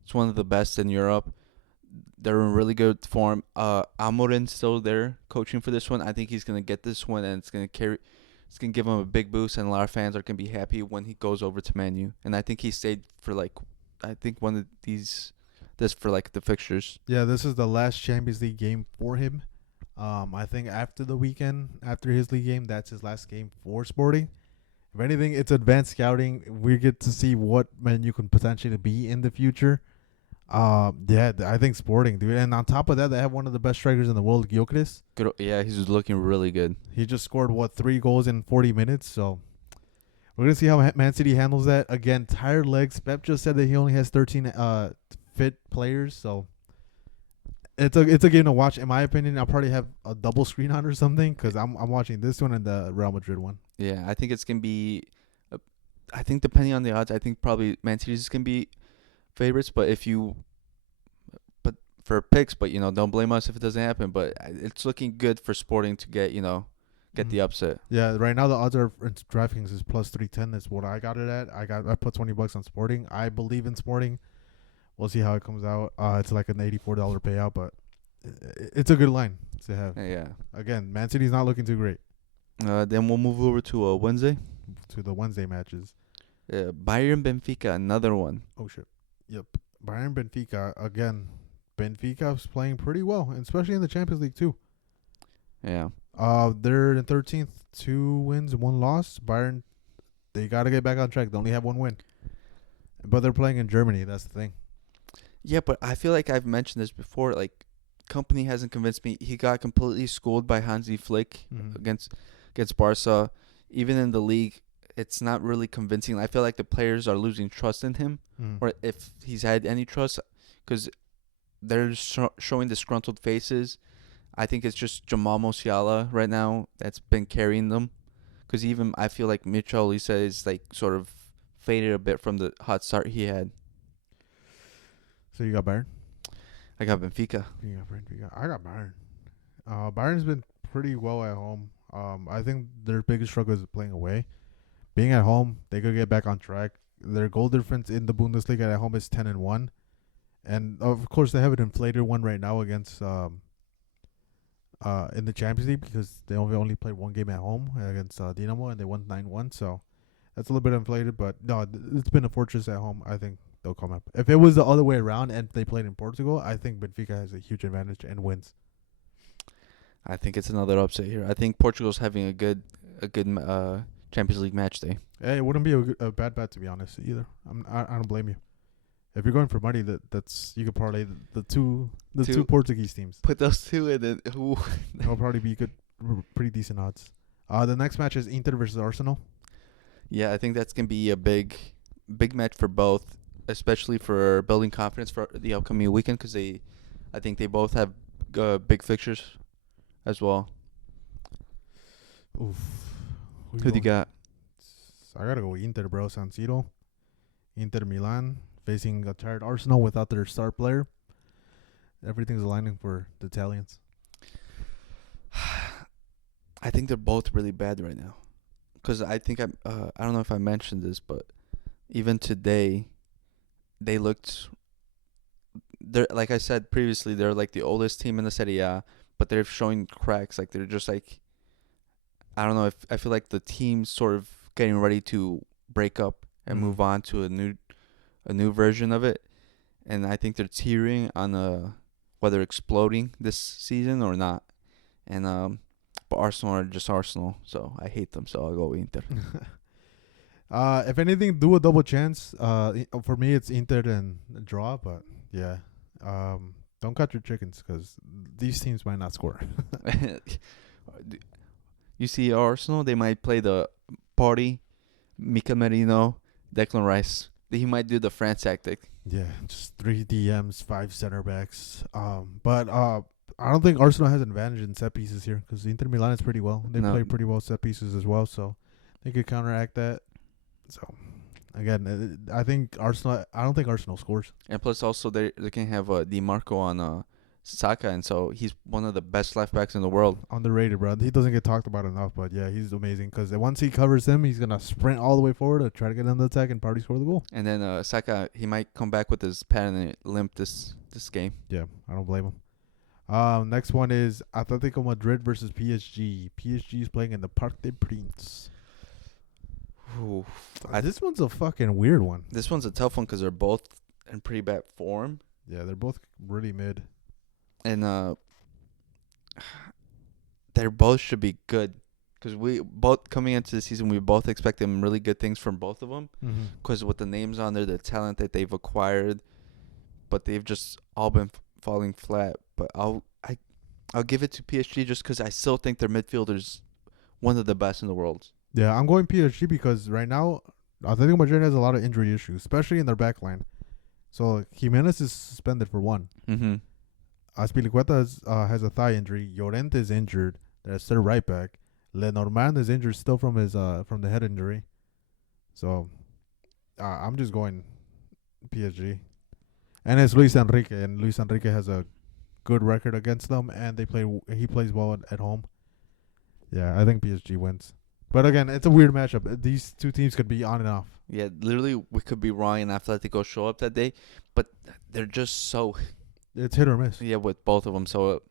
It's one of the best in Europe. They're in really good form. Amorin's still there coaching for this one. I think he's gonna get this one, and it's gonna give him a big boost, and a lot of fans are gonna be happy when he goes over to Man U. And I think he stayed for one of this for the fixtures. Yeah, this is the last Champions League game for him. I think after the weekend, after his league game, that's his last game for Sporting. If anything, it's advanced scouting. We get to see what Man U can potentially be in the future. Yeah, I think Sporting, dude. And on top of that, they have one of the best strikers in the world, Gyökeres. Good, yeah, he's looking really good. He just scored 3 goals in 40 minutes. So we're gonna see how Man City handles that. Again, tired legs. Pep just said that he only has 13 fit players, so it's a game to watch. In my opinion, I'll probably have a double screen on or something because I'm watching this one and the Real Madrid one. Yeah, I think it's gonna be. I think depending on the odds, I think probably Man City's gonna be favorites. But for picks, but don't blame us if it doesn't happen. But it's looking good for Sporting to get the upset. Yeah, right now the odds are in DraftKings is plus 310. That's what I got it at. I put $20 on Sporting. I believe in Sporting. We'll see how it comes out. It's like an $84 payout, but it's a good line to have. Yeah. Again, Man City's not looking too great. Then we'll move over to Wednesday. To the Wednesday matches. Bayern Benfica, another one. Oh shit. Yep. Bayern Benfica again. Benfica's playing pretty well, especially in the Champions League too. Yeah. They're in 13th, 2 wins, 1 loss. Bayern, they gotta get back on track. They only have 1 win, but they're playing in Germany. That's the thing. Yeah, but I feel like I've mentioned this before. Company hasn't convinced me. He got completely schooled by Hansi Flick against Barca. Even in the league, it's not really convincing. I feel like the players are losing trust in him, or if he's had any trust, because they're showing disgruntled faces. I think it's just Jamal Musiala right now that's been carrying them, because even I feel like Mitchell Lisa is sort of faded a bit from the hot start he had. So you got Bayern? I got Benfica. You got Benfica. I got Bayern. Bayern's been pretty well at home. I think their biggest struggle is playing away. Being at home, they could get back on track. Their goal difference in the Bundesliga at home is 10-1, and of course they have an inflated one right now against in the Champions League because they only played 1 game at home against Dinamo and they won 9-1. So that's a little bit inflated, but no, it's been a fortress at home. I think they'll come up. If it was the other way around and they played in Portugal, I think Benfica has a huge advantage and wins. I think it's another upset here. I think Portugal's having a good Champions League match day. Hey, it wouldn't be a bad bet to be honest either. I don't blame you. If you're going for money, that's you could parlay the two Portuguese teams. Put those two in it. That'll probably be good, pretty decent odds. The next match is Inter versus Arsenal. Yeah, I think that's gonna be a big match for both, especially for building confidence for the upcoming weekend because I think they both have big fixtures as well. Oof. Who do you got? I gotta go Inter, bro. San Siro. Inter Milan facing a tired Arsenal without their star player. Everything's aligning for the Italians. I think they're both really bad right now. Because I think I don't know if I mentioned this, but even today, they're like I said previously, they're like the oldest team in the Serie A, but they're showing cracks. Like they're just like I don't know. If I feel like the team's sort of getting ready to break up and Mm. move on to a new version of it, and I think they're teetering on whether exploding this season or not. And but Arsenal are just Arsenal, so I hate them. So I'll go Inter. If anything, do a double chance. For me, it's Inter and a draw, but yeah. Don't cut your chickens because these teams might not score. You see Arsenal, they might play the party, Mika Merino, Declan Rice. He might do the France tactic. Yeah, just 3 DMs, 5 center backs. But I don't think Arsenal has an advantage in set pieces here because Inter Milan is pretty well. They No, play pretty well set pieces as well, so they could counteract that. So again, I think Arsenal. I don't think Arsenal scores. and plus also they can have Di Marco on Saka, and so he's one of the best left backs in the world. Underrated, bro. He doesn't get talked about enough, but yeah, he's amazing because once he covers him, he's gonna sprint all the way forward to try to get on the attack and probably score the goal. And then Saka, he might come back with his pad and limp this game. Yeah, I don't blame him. Next one is Atletico Madrid versus PSG. PSG is playing in the Parc des Princes. Ooh, This one's a fucking weird one. this one's a tough one because they're both in pretty bad form, Yeah, they're both really mid. and they both should be good. Because we both coming into the season, we both expected really good things from both of them. Mm-hmm. Because with the names on there, the talent that they've acquired, but they've just all been falling flat. But I'll give it to PSG just because I still think their midfielder's one of the best in the world. Yeah, I'm going PSG because right now Atletico Madrid has a lot of injury issues, especially in their back line. So Jimenez is suspended for one. Mm-hmm. Aspilicueta has a thigh injury. Llorente is injured. That's their right back. Lenormand is injured still from his from the head injury. So I'm just going PSG. And it's Luis Enrique, and Luis Enrique has a good record against them, and he plays well at home. Yeah, I think PSG wins. But again, it's a weird matchup. These two teams could be on and off. Yeah, literally, we could be wrong and Atletico show up that day, but they're just so It's hit or miss. with both of them. So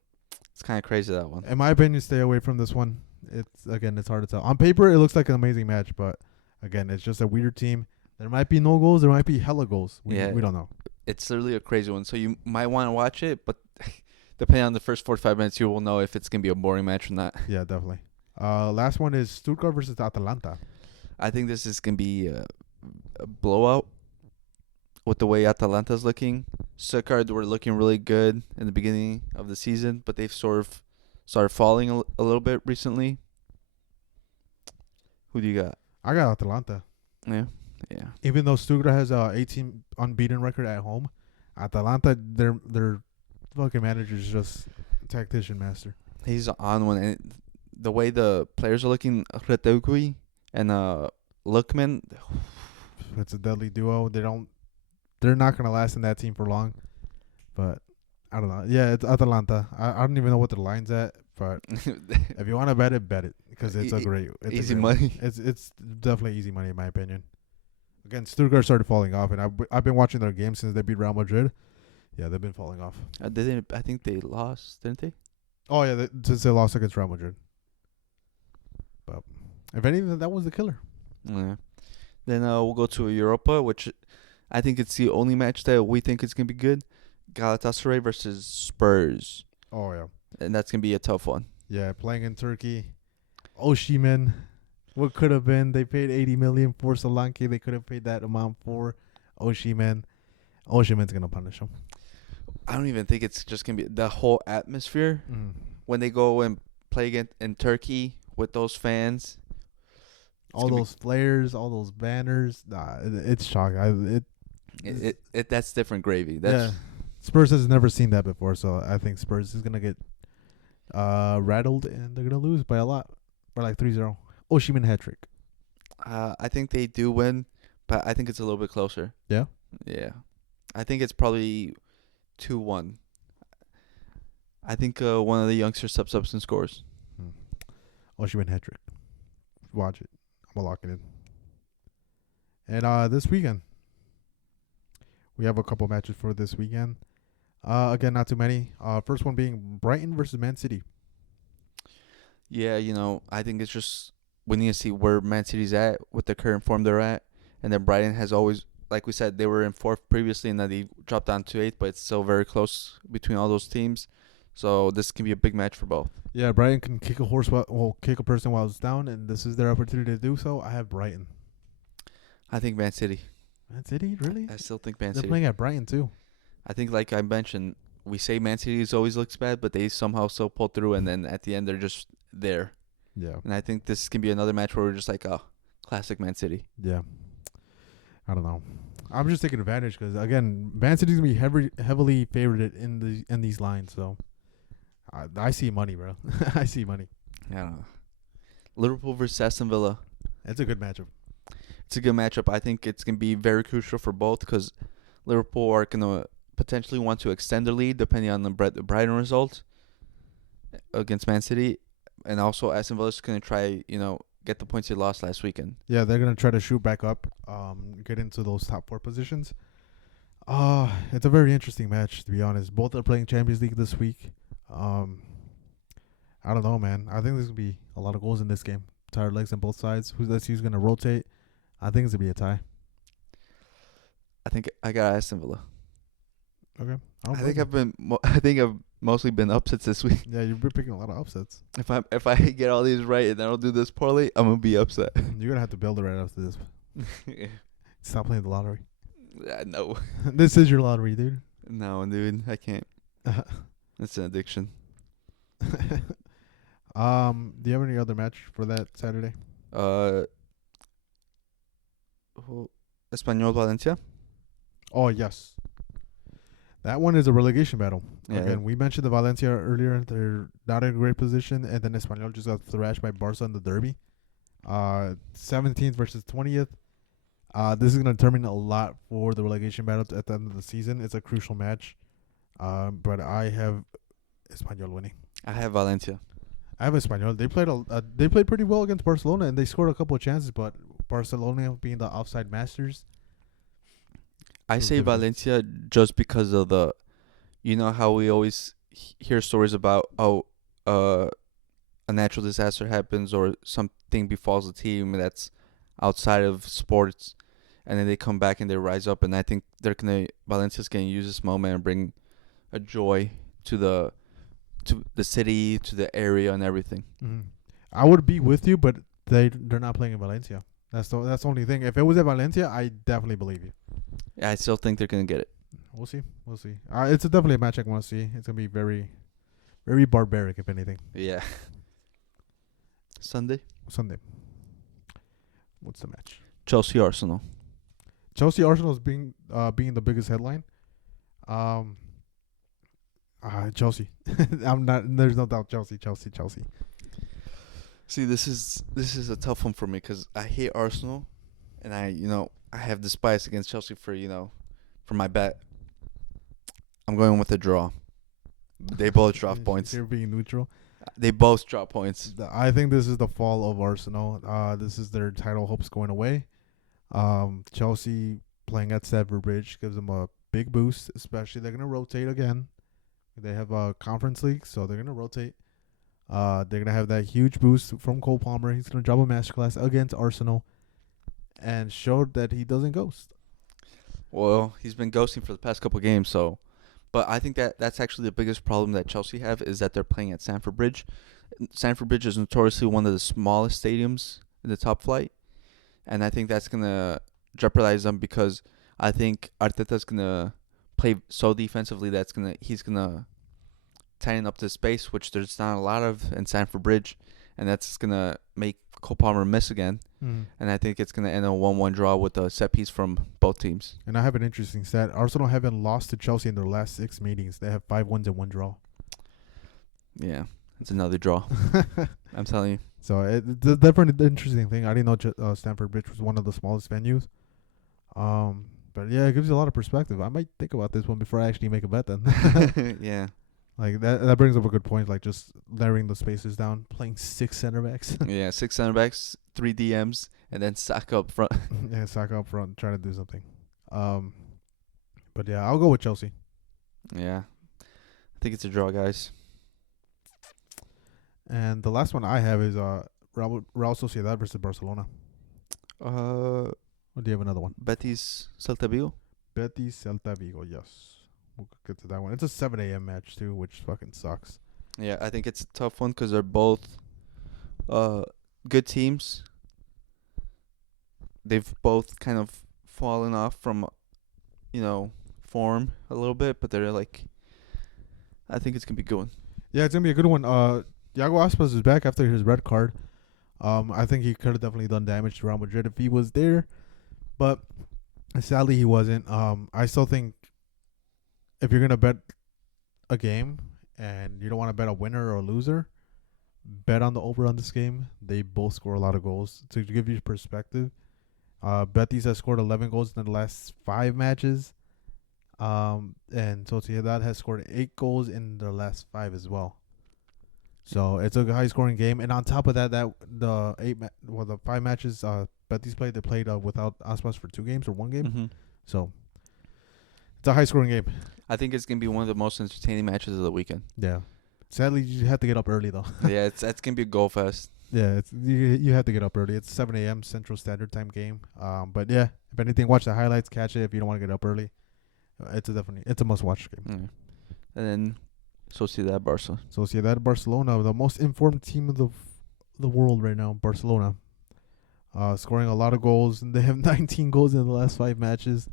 it's kind of crazy that one. In my opinion, stay away from this one. It's hard to tell. On paper, it looks like an amazing match, but again, it's just a weird team. There might be no goals. There might be hella goals. We don't know. It's literally a crazy one. So you might want to watch it, but depending on the first 45 minutes, you will know if it's gonna be a boring match or not. Yeah, definitely. Last one is Stuttgart versus Atalanta. I think this is gonna be a blowout with the way Atalanta's looking. Stuttgart were looking really good in the beginning of the season, but they've sort of started falling a little bit recently. Who do you got? I got Atalanta. Yeah. Even though Stuttgart has a 18 unbeaten record at home, Atalanta, their fucking manager is just tactician master. He's on one, and the way the players are looking, Retegui and Lookman. It's a deadly duo. They're not gonna last in that team for long. But I don't know. Yeah, it's Atalanta. I don't even know what the line's at, but if you want to bet it because it's Easy money. It's definitely easy money in my opinion. Again, Stuttgart started falling off, and I've been watching their games since they beat Real Madrid. Yeah, they've been falling off. I think they lost, didn't they? Oh yeah, since they lost against Real Madrid. But if anything, that was the killer. Yeah. Then we'll go to Europa, which I think it's the only match that we think is gonna be good. Galatasaray versus Spurs, Oh yeah, and that's gonna be a tough one. yeah. Playing in Turkey, Osimhen. What could have been? They paid 80 million for Solanke. They could have paid that amount for Osimhen. Osimhen's gonna punish him. I don't even think it's just gonna be the whole atmosphere when they go and play against in Turkey with those fans. All those flares, all those banners. Nah, it's shocking. That's different gravy. Yeah. Spurs has never seen that before, so I think Spurs is gonna get rattled and they're gonna lose by a lot, by like 3-0. Osimhen hat trick. I think they do win, but I think it's a little bit closer. Yeah? Yeah. I think it's probably 2-1. I think one of the youngsters steps up and scores. Osimhen hat trick. Watch it. I'm gonna lock it in. And this weekend, we have a couple matches for this weekend. Again, not too many. First one being Brighton versus Man City. Yeah, I think it's just we need to see where Man City's at with the current form they're at, and then Brighton has always, like we said, they were in fourth previously, and then they dropped down to eighth, but it's still very close between all those teams. So this can be a big match for both. Yeah, Brighton can kick a horse kick a person while it's down, and this is their opportunity to do so. I have Brighton. I think Man City. Man City, really? I still think Man They're City. playing at Brighton too. I think, like I mentioned, we say Man City always looks bad, but they somehow still pull through, and then at the end they're just there. Yeah, And I think this can be another match where we're just like, oh, classic Man City. yeah. I don't know. I'm just taking advantage because again, Man City's gonna be heavily favored in these lines. So I see money, bro. I see money. I don't know. Liverpool versus Aston Villa. It's a good matchup. It's a good matchup. I think it's going to be very crucial for both because Liverpool are going to potentially want to extend their lead depending on the Brighton result against Man City. And also Aston Villa is going to try, get the points they lost last weekend. Yeah, they're gonna try to shoot back up, get into those top 4 positions. It's a very interesting match to be honest. Both are playing Champions League this week. I don't know, man. I think there's gonna be a lot of goals in this game. Tired legs on both sides. Who's gonna rotate? I think it's gonna be a tie. I think I got Aston Villa. Okay. I think I've mostly been upsets this week. Yeah, you've been picking a lot of upsets. If I get all these right and I don't do this poorly, I'm gonna be upset. You're gonna have to build it right after this. Stop playing the lottery. No. This is your lottery, dude. No, dude, I can't. It's an addiction. Do you have any other match for that Saturday? Espanyol Valencia. Oh yes, that one is a relegation battle. Yeah. Again, we mentioned the Valencia earlier. They're not in a great position, and then Espanyol just got thrashed by Barca in the derby. 17th versus 20th. This is going to determine a lot for the relegation battle at the end of the season. It's a crucial match. But I have Espanyol winning. I have Valencia. I have Espanyol. They played pretty well against Barcelona, and they scored a couple of chances. But Barcelona being the offside masters. I say Valencia just because of how we always hear stories about a natural disaster happens or something befalls a team that's outside of sports, and then they come back and they rise up. And I think Valencia's gonna use this moment and bring a joy to the city, to the area, and everything. Mm-hmm. I would be with you, but they're not playing in Valencia. That's the only thing. If it was at Valencia, I definitely believe you. Yeah, I still think they're gonna get it. We'll see. It's definitely a match I want to see. It's gonna be very, very barbaric, if anything. Yeah. Sunday. What's the match? Chelsea Arsenal. Arsenal is being the biggest headline. Chelsea. I'm not. There's no doubt. Chelsea. See, this is a tough one for me because I hate Arsenal, and I have this bias against Chelsea for my bet. I'm going with a draw. They both drop points. You're being neutral. They both drop points. I think this is the fall of Arsenal. This is their title hopes going away. Chelsea playing at Stamford Bridge gives them a big boost, especially they're going to rotate again. They have a conference league, so they're going to rotate. They're going to have that huge boost from Cole Palmer. He's going to drop a masterclass against Arsenal and show that he doesn't ghost. Well, he's been ghosting for the past couple games, so... But I think that's actually the biggest problem that Chelsea have is that they're playing at Stamford Bridge. Stamford Bridge is notoriously one of the smallest stadiums in the top flight, and I think that's going to jeopardize them because I think Arteta's going to play so defensively he's going to tighten up the space, which there's not a lot of in Stamford Bridge, and that's going to make Cole Palmer miss again. And I think it's going to end a 1-1 draw with a set piece from both teams. And I have an interesting stat. Arsenal haven't lost to Chelsea in their last 6 meetings. They have 5 wins and 1 draw. Yeah, it's another draw. I'm telling you. So it's definitely an interesting thing. I didn't know Stamford Bridge was one of the smallest venues. But yeah, it gives you a lot of perspective. I might think about this one before I actually make a bet then. Yeah. Like that brings up a good point. Like just narrowing the spaces down, playing 6 center backs. Yeah, 6 center backs, 3 DMs, and then Saka up front. Yeah, Saka up front, trying to do something. But yeah, I'll go with Chelsea. Yeah, think it's a draw, guys. And the last one I have is Real Sociedad versus Barcelona. Uh, Or do you have another one? Betis Celta Vigo. Betis Celta Vigo. Yes, we'll get to that one. It's a 7 a.m. match too, which fucking sucks. Yeah, I think it's a tough one because they're both good teams. They've both kind of fallen off from, form a little bit, but they're like, I think it's gonna be good. Yeah, it's gonna be a good one. Iago Aspas is back after his red card. I think he could have definitely done damage to Real Madrid if he was there, but sadly he wasn't. I still think if you're gonna bet a game and you don't want to bet a winner or a loser, bet on the over on this game. They both score a lot of goals. To give you perspective, Betis has scored 11 goals in the last 5 matches. And Sociedad has scored 8 goals in the last 5 as well. So it's a high scoring game. And on top of that, the 5 matches Betis played, they played without Aspas for 2 games or 1 game. Mm-hmm. So it's a high scoring game. I think it's gonna be one of the most entertaining matches of the weekend. Yeah. Sadly, you have to get up early though. Yeah, that's gonna be a goal fest. Yeah, you have to get up early. It's 7 a.m. Central Standard Time game. But yeah, if anything, watch the highlights, catch it if you don't want to get up early. It's a must watch game. Mm. And then Sociedad Barca. Sociedad Barcelona, the most informed team of the world right now. Barcelona, scoring a lot of goals, and they have 19 goals in the last 5 matches.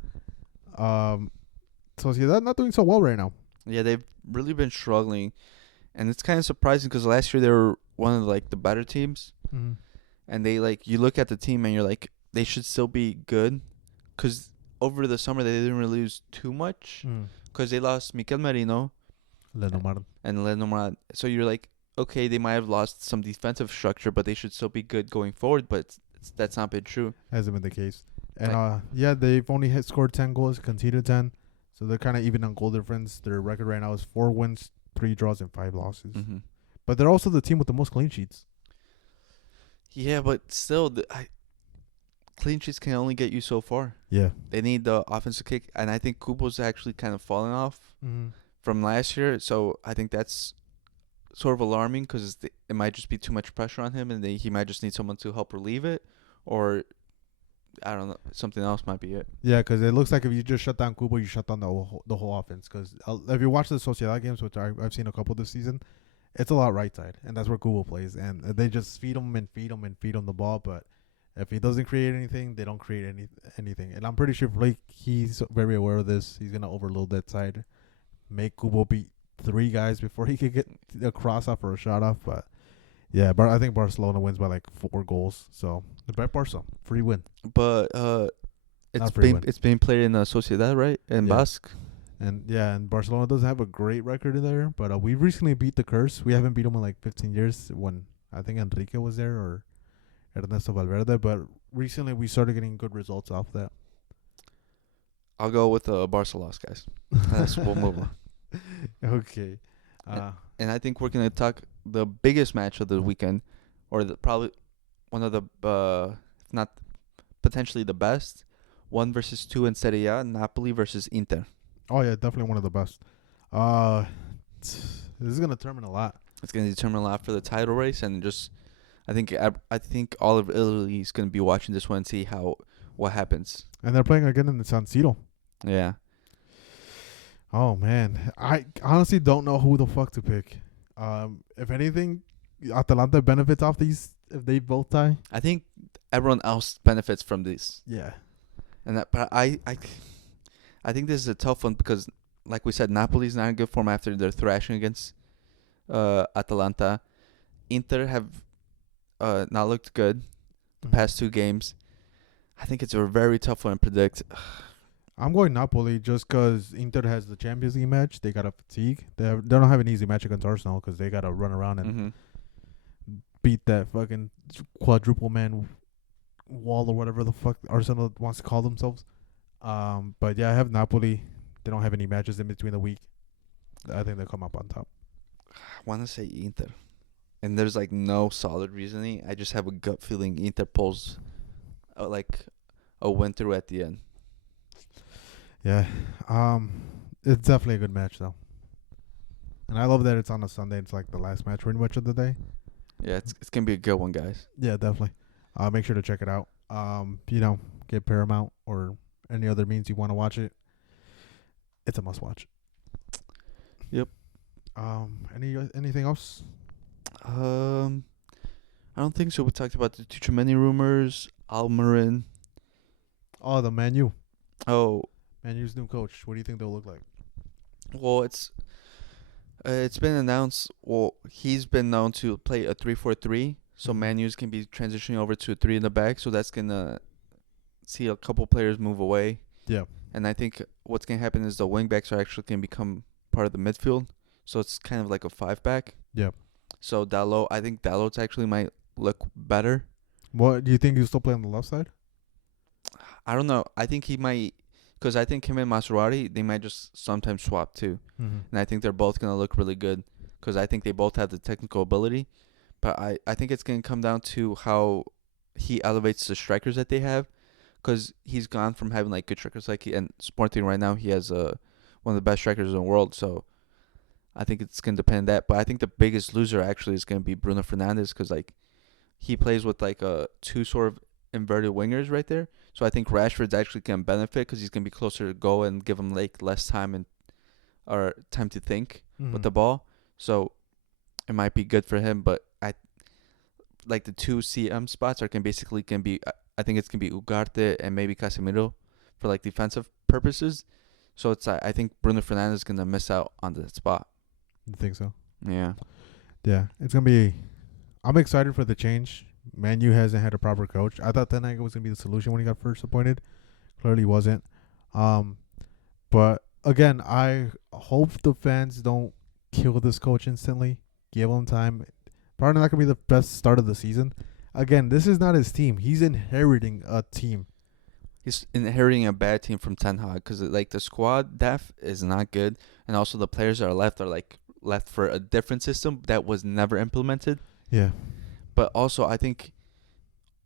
Sociedad not doing so well right now. Yeah, they've really been struggling, and it's kind of surprising because last year they were one of the better teams, and they you look at the team and you're like they should still be good, because over the summer they didn't really lose too much because they lost Mikel Merino, Lenormand. and Lenormand. So you're like, okay, they might have lost some defensive structure, but they should still be good going forward. But that's not been true. Hasn't been the case. And they've only scored 10 goals, conceded 10. So they're kind of even on goal difference. Their record right now is 4 wins, 3 draws, and 5 losses. Mm-hmm. But they're also the team with the most clean sheets. Yeah, but still, clean sheets can only get you so far. Yeah. They need the offensive kick, and I think Kubo's actually kind of fallen off from last year. So I think that's sort of alarming because it might just be too much pressure on him, and he might just need someone to help relieve it, or I don't know, something else might be it. Yeah, because it looks like if you just shut down Kubo, you shut down the whole offense. Because if you watch the Sociedad games, which I've seen a couple this season, it's a lot right side, and that's where Kubo plays. And they just feed him the ball. But if he doesn't create anything, they don't create anything. And I'm pretty sure Blake, he's very aware of this. He's going to overload that side, make Kubo beat 3 guys before he could get a cross off or a shot off. But yeah, but I think Barcelona wins by 4 goals. So the bet Barca, free win. But it's being played in Sociedad, right? In Basque. And Barcelona doesn't have a great record in there, but we recently beat the curse. We haven't beat them in 15 years when I think Enrique was there or Ernesto Valverde, but recently we started getting good results off that. I'll go with Barca loss, guys. We'll move on. Okay. And I think we're going to talk the biggest match of the weekend, or probably one of the, if not potentially the best, 1 versus 2 in Serie A, Napoli versus Inter. Oh, yeah, definitely one of the best. This is going to determine a lot. It's going to determine a lot for the title race, and just I think all of Italy is going to be watching this one and see what happens. And they're playing again in the San Siro. Yeah. Oh, man. I honestly don't know who the fuck to pick. If anything, Atalanta benefits off these if they both tie. I think everyone else benefits from this. Yeah. But I think this is a tough one because, like we said, Napoli's not in good form after their thrashing against Atalanta. Inter have not looked good the past 2 games. I think it's a very tough one to predict. I'm going Napoli just because Inter has the Champions League match. They got a fatigue. They don't have an easy match against Arsenal because they got to run around and beat that fucking quadruple man wall or whatever the fuck Arsenal wants to call themselves. But yeah, I have Napoli. They don't have any matches in between the week. I think they'll come up on top. I want to say Inter. And there's no solid reasoning. I just have a gut feeling Inter pulls a win through at the end. Yeah. It's definitely a good match though. And I love that it's on a Sunday. It's like the last match pretty much of the day. Yeah, it's gonna be a good one, guys. Yeah, definitely. Make sure to check it out. Get Paramount or any other means you want to watch it. It's a must watch. Yep. Anything else? I don't think so. We talked about the Tuchemani rumors, Almiron. Oh, the Man U. Oh, Man U's new coach. What do you think they'll look like? well, it's been announced. Well, he's been known to play a 3-4-3, so Mhm. Man U's can be transitioning over to a 3 in the back. So that's gonna see a couple players move away. Yeah. And I think what's gonna happen is the wing backs are actually gonna become part of the midfield. So it's kind of like a 5-back. Yeah. So I think Dalot actually might look better. What do you think he'll still play on the left side? I don't know. I think he might, because I think him and Maserati, they might just sometimes swap too. Mm-hmm. And I think they're both going to look really good because I think they both have the technical ability. But I think it's going to come down to how he elevates the strikers that they have, because he's gone from having like good strikers and Sporting right now, he has one of the best strikers in the world. So I think it's going to depend on that. But I think the biggest loser actually is going to be Bruno Fernandes, because like he plays with like two sort of inverted wingers right there. So I think Rashford's actually going to benefit because he's going to be closer to goal and give him like less time or time to think with the ball. So it might be good for him. But I like the two CM spots are basically going to be. I think it's going to be Ugarte and maybe Casemiro for like defensive purposes. So I think Bruno Fernandes is going to miss out on the spot. You think so? Yeah. Yeah, it's gonna be. I'm excited for the change. Man U hasn't had a proper coach. I thought Ten Hag was gonna be the solution when he got first appointed. Clearly wasn't. But again, I hope the fans don't kill this coach instantly. Give him time. Probably not gonna be the best start of the season. Again, this is not his team. He's inheriting a team. He's inheriting a bad team from Ten Hag because like the squad depth is not good, and also the players that are like left for a different system that was never implemented. Yeah. But also, I think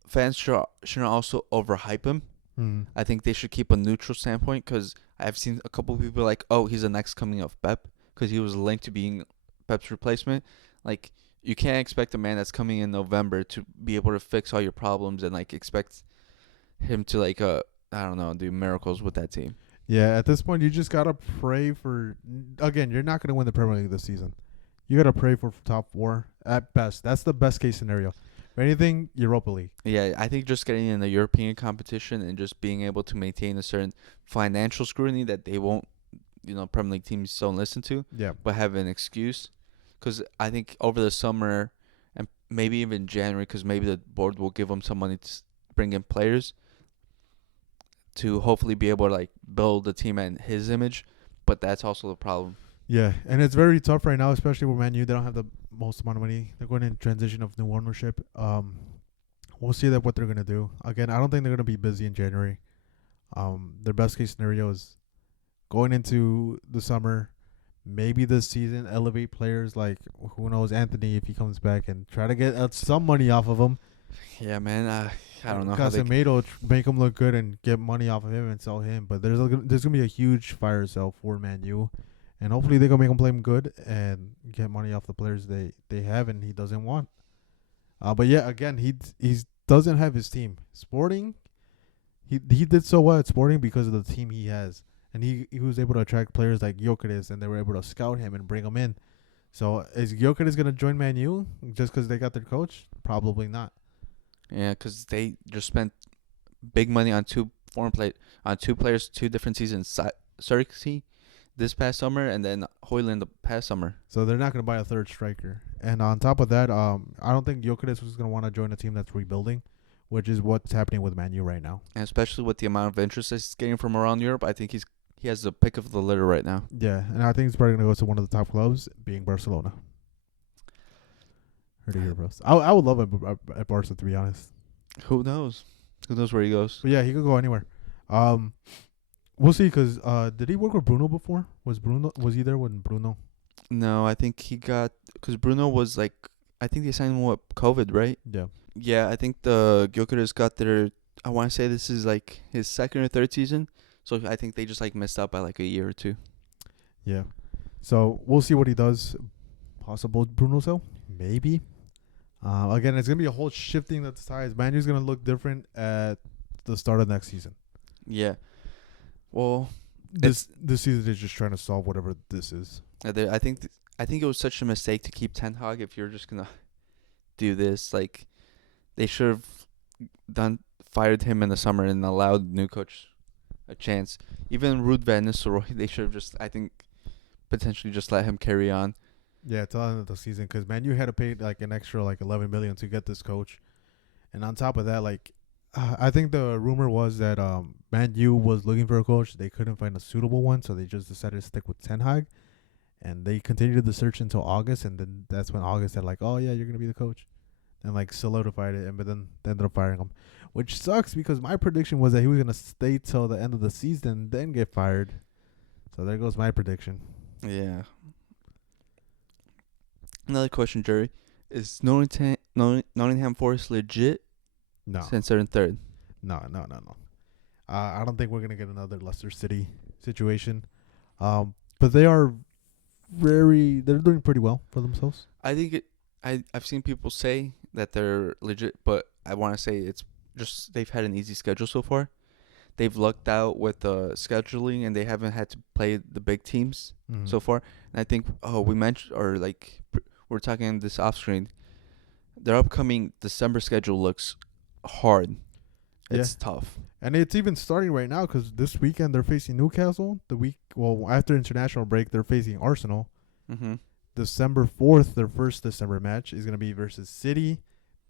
fans shouldn't also overhype him. Mm. I think they should keep a neutral standpoint, because I've seen a couple of people like, oh, he's the next coming of Pep, because he was linked to being Pep's replacement. Like, you can't expect a man that's coming in November to be able to fix all your problems and like expect him to like I don't know, do miracles with that team. Yeah, at this point, you just gotta pray for. Again, you're not gonna win the Premier League this season. You gotta pray for top 4 at best. That's the best case scenario. If anything, Europa League. Yeah, I think just getting in the European competition and just being able to maintain a certain financial scrutiny that they won't, Premier League teams don't listen to, Yeah. but have an excuse. Because I think over the summer and maybe even January, because maybe the board will give them some money to bring in players to hopefully be able to like build the team in his image. But that's also the problem. Yeah, and it's very tough right now, especially with Man U. They don't have the most amount of money. They're going in transition of new ownership. We'll see what they're gonna do. Again, I don't think they're gonna be busy in January. Their best case scenario is going into the summer, maybe this season, elevate players like who knows Anthony if he comes back and try to get some money off of him. Yeah, man. I don't know Casemiro, make him look good and get money off of him and sell him. But there's gonna be a huge fire sale for Man U, and hopefully they can make him play him good and get money off the players they have and he doesn't want. But yeah, again, he doesn't have his team. Sporting, he did so well at Sporting because of the team he has, and he was able to attract players like Gyökeres, and they were able to scout him and bring him in. So is Gyökeres gonna join Man U just because they got their coach? Probably not. Yeah, because they just spent big money on two players, 2 different seasons. Xerxes this past summer, and then Højlund the past summer. So they're not going to buy a third striker. And on top of that, I don't think Gyökeres was going to want to join a team that's rebuilding, which is what's happening with Man U right now. And especially with the amount of interest that he's getting from around Europe, I think he has the pick of the litter right now. Yeah, and I think he's probably going to go to one of the top clubs, being Barcelona. Heard it here, bros. I would love him at Barca, to be honest. Who knows? Who knows where he goes? But yeah, he could go anywhere. We'll see. Cause did he work with Bruno before? Was he there with Bruno? No, I think because Bruno was like, I think they signed him with COVID, right? Yeah. Yeah, I think the Gyökeres got their. I want to say this is like his second or third season, so I think they just like missed out by like a year or 2. Yeah. So we'll see what he does. Possible Bruno Cell, maybe. Again, it's gonna be a whole shifting of the sides. Man U's gonna look different at the start of next season. Yeah. Well, This season they're just trying to solve whatever this is. I think it was such a mistake to keep Ten Hag if you're just gonna do this. Like they should have done fired him in the summer and allowed new coach a chance. Even Ruud van Nistelrooy, they should have just I think potentially just let him carry on. Yeah, till the end of the season, because Man U had to pay like an extra like 11 million to get this coach, and on top of that, like I think the rumor was that Man U was looking for a coach. They couldn't find a suitable one, so they just decided to stick with Ten Hag, and they continued the search until August, and then that's when August said like, oh yeah, you're gonna be the coach, and like solidified it, and but then they ended up firing him, which sucks because my prediction was that he was gonna stay till the end of the season, then get fired. So there goes my prediction. Yeah. Another question, Jerry. Is Nottingham Forest legit No, since they're in third? no. I don't think we're gonna get another Leicester City situation. But they are they're doing pretty well for themselves. I think I've seen people say that they're legit, but I want to say it's just they've had an easy schedule so far. They've lucked out with the scheduling and they haven't had to play the big teams so far. And I think we mentioned or like we're talking this off screen. Their upcoming December schedule looks hard. It's tough. And it's even starting right now because this weekend they're facing Newcastle. After international break, they're facing Arsenal. Mm-hmm. December 4th, their first December match is going to be versus City.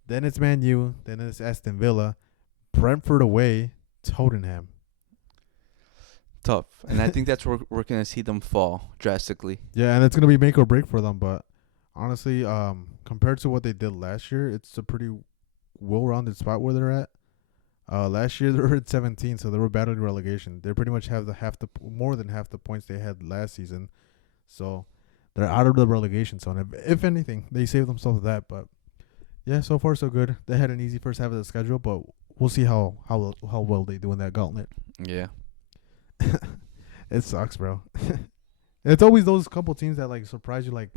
Then it's Man U. Then it's Aston Villa. Brentford away. Tottenham. Tough. And I think that's where we're going to see them fall drastically. Yeah, and it's going to be make or break for them. But honestly, compared to what they did last year, it's a pretty well-rounded spot where they're at. Last year they were at 17, so they were battling relegation. They pretty much have more than half the points they had last season, so they're out of the relegation zone. If anything, they saved themselves that. But yeah, so far so good. They had an easy first half of the schedule, but we'll see how well they do in that gauntlet. Yeah, it sucks, bro. It's always those couple teams that like surprise you, like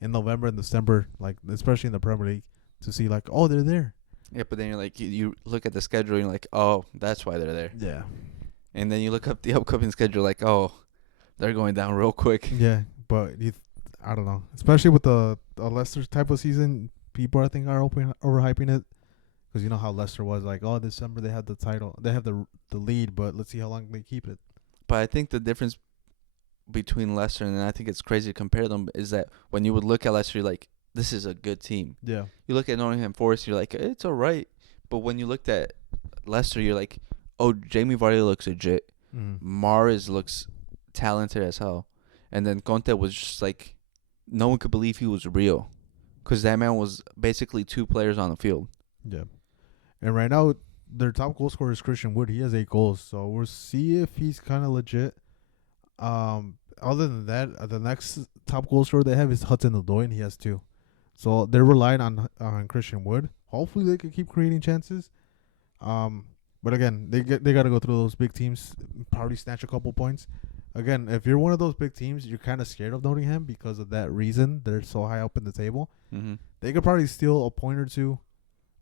in November and December, like especially in the Premier League, to see like, oh, they're there. Yeah, but then you're like, you look at the schedule and you're like, oh, that's why they're there. Yeah. And then you look up the upcoming schedule like, oh, they're going down real quick. Yeah, but I don't know. Especially with the Leicester type of season, people I think are overhyping it. Because you know how Leicester was like, oh, December they have the title. They have the lead, but let's see how long they keep it. But I think the difference between Leicester and I think it's crazy to compare them is that when you would look at Leicester, you're like, this is a good team. Yeah. You look at Nottingham Forest, you're like, it's all right. But when you looked at Leicester, you're like, oh, Jamie Vardy looks legit. Mahrez looks talented as hell. And then Conte was just like, no one could believe he was real. Because that man was basically two players on the field. Yeah. And right now, their top goal scorer is Christian Wood. He has 8 goals. So we'll see if he's kind of legit. Other than that, the next top goal scorer they have is Hudson-Odoi, and he has 2. So they're relying on Christian Wood. Hopefully they can keep creating chances. But again, they got to go through those big teams, probably snatch a couple points. Again, if you're one of those big teams, you're kind of scared of Nottingham because of that reason. They're so high up in the table. Mm-hmm. They could probably steal a point or two,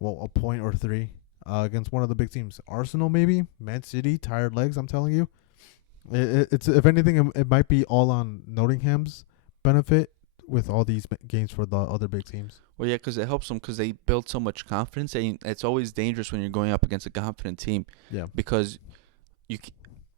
a point or 3 against one of the big teams. Arsenal maybe, Man City, tired legs. I'm telling you, it's if anything, it might be all on Nottingham's benefit with all these games for the other big teams. Well, yeah, because it helps them because they build so much confidence. And it's always dangerous when you're going up against a confident team. Yeah. Because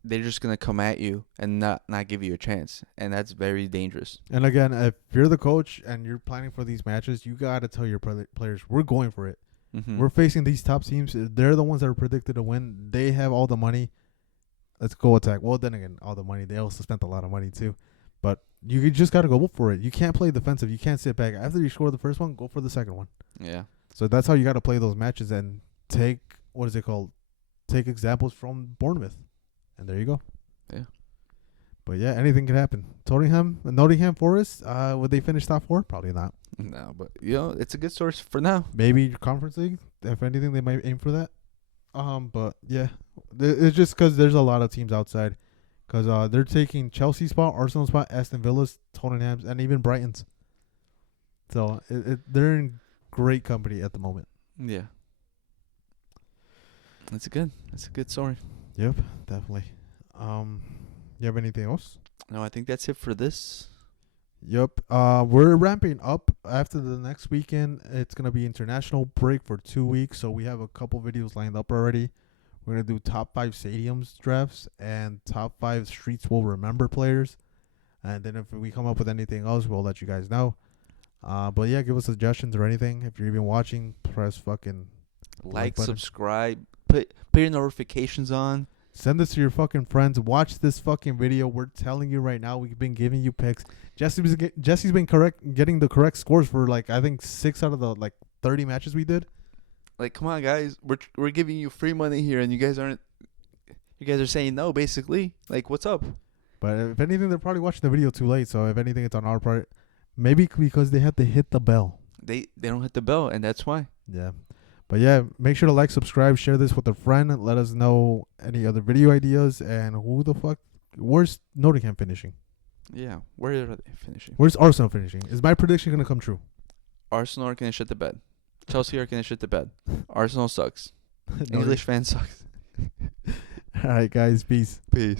they're just going to come at you and not give you a chance. And that's very dangerous. And again, if you're the coach and you're planning for these matches, you got to tell your players, we're going for it. Mm-hmm. We're facing these top teams. They're the ones that are predicted to win. They have all the money. Let's go attack. Well, then again, all the money. They also spent a lot of money too. But you just got to go for it. You can't play defensive. You can't sit back. After you score the first one, go for the second one. Yeah. So that's how you got to play those matches and take, take examples from Bournemouth. And there you go. Yeah. But yeah, anything could happen. Nottingham Forest, would they finish top 4? Probably not. No, but it's a good source for now. Maybe Conference League. If anything, they might aim for that. But yeah, it's just because there's a lot of teams outside. because they're taking Chelsea's spot, Arsenal's spot, Aston Villa's, Tottenham's, and even Brighton's. So they're in great company at the moment. Yeah. That's good. That's a good story. Yep, definitely. You have anything else? No, I think that's it for this. Yep. We're ramping up after the next weekend. It's gonna be international break for 2 weeks, so we have a couple videos lined up already. We're gonna do top 5 stadiums drafts and top 5 streets we'll remember players, and then if we come up with anything else, we'll let you guys know. But yeah, give us suggestions or anything. If you're even watching, press fucking Like, button. subscribe, put your notifications on. Send this to your fucking friends. Watch this fucking video. We're telling you right now. We've been giving you picks. Jesse's been getting the correct scores for like I think 6 out of the like 30 matches we did. Like, come on, guys. We're giving you free money here, and you guys are saying no, basically. Like, what's up? But if anything, they're probably watching the video too late. So if anything, it's on our part. Maybe because they have to hit the bell. They don't hit the bell, and that's why. Yeah. But yeah, make sure to like, subscribe, share this with a friend. Let us know any other video ideas and where's Nottingham finishing? Yeah, where are they finishing? Where's Arsenal finishing? Is my prediction gonna come true? Arsenal are gonna shit the bed. Chelsea are gonna shit the bed. Arsenal sucks. Nottingham- English fan sucks. All right, guys. Peace. Peace.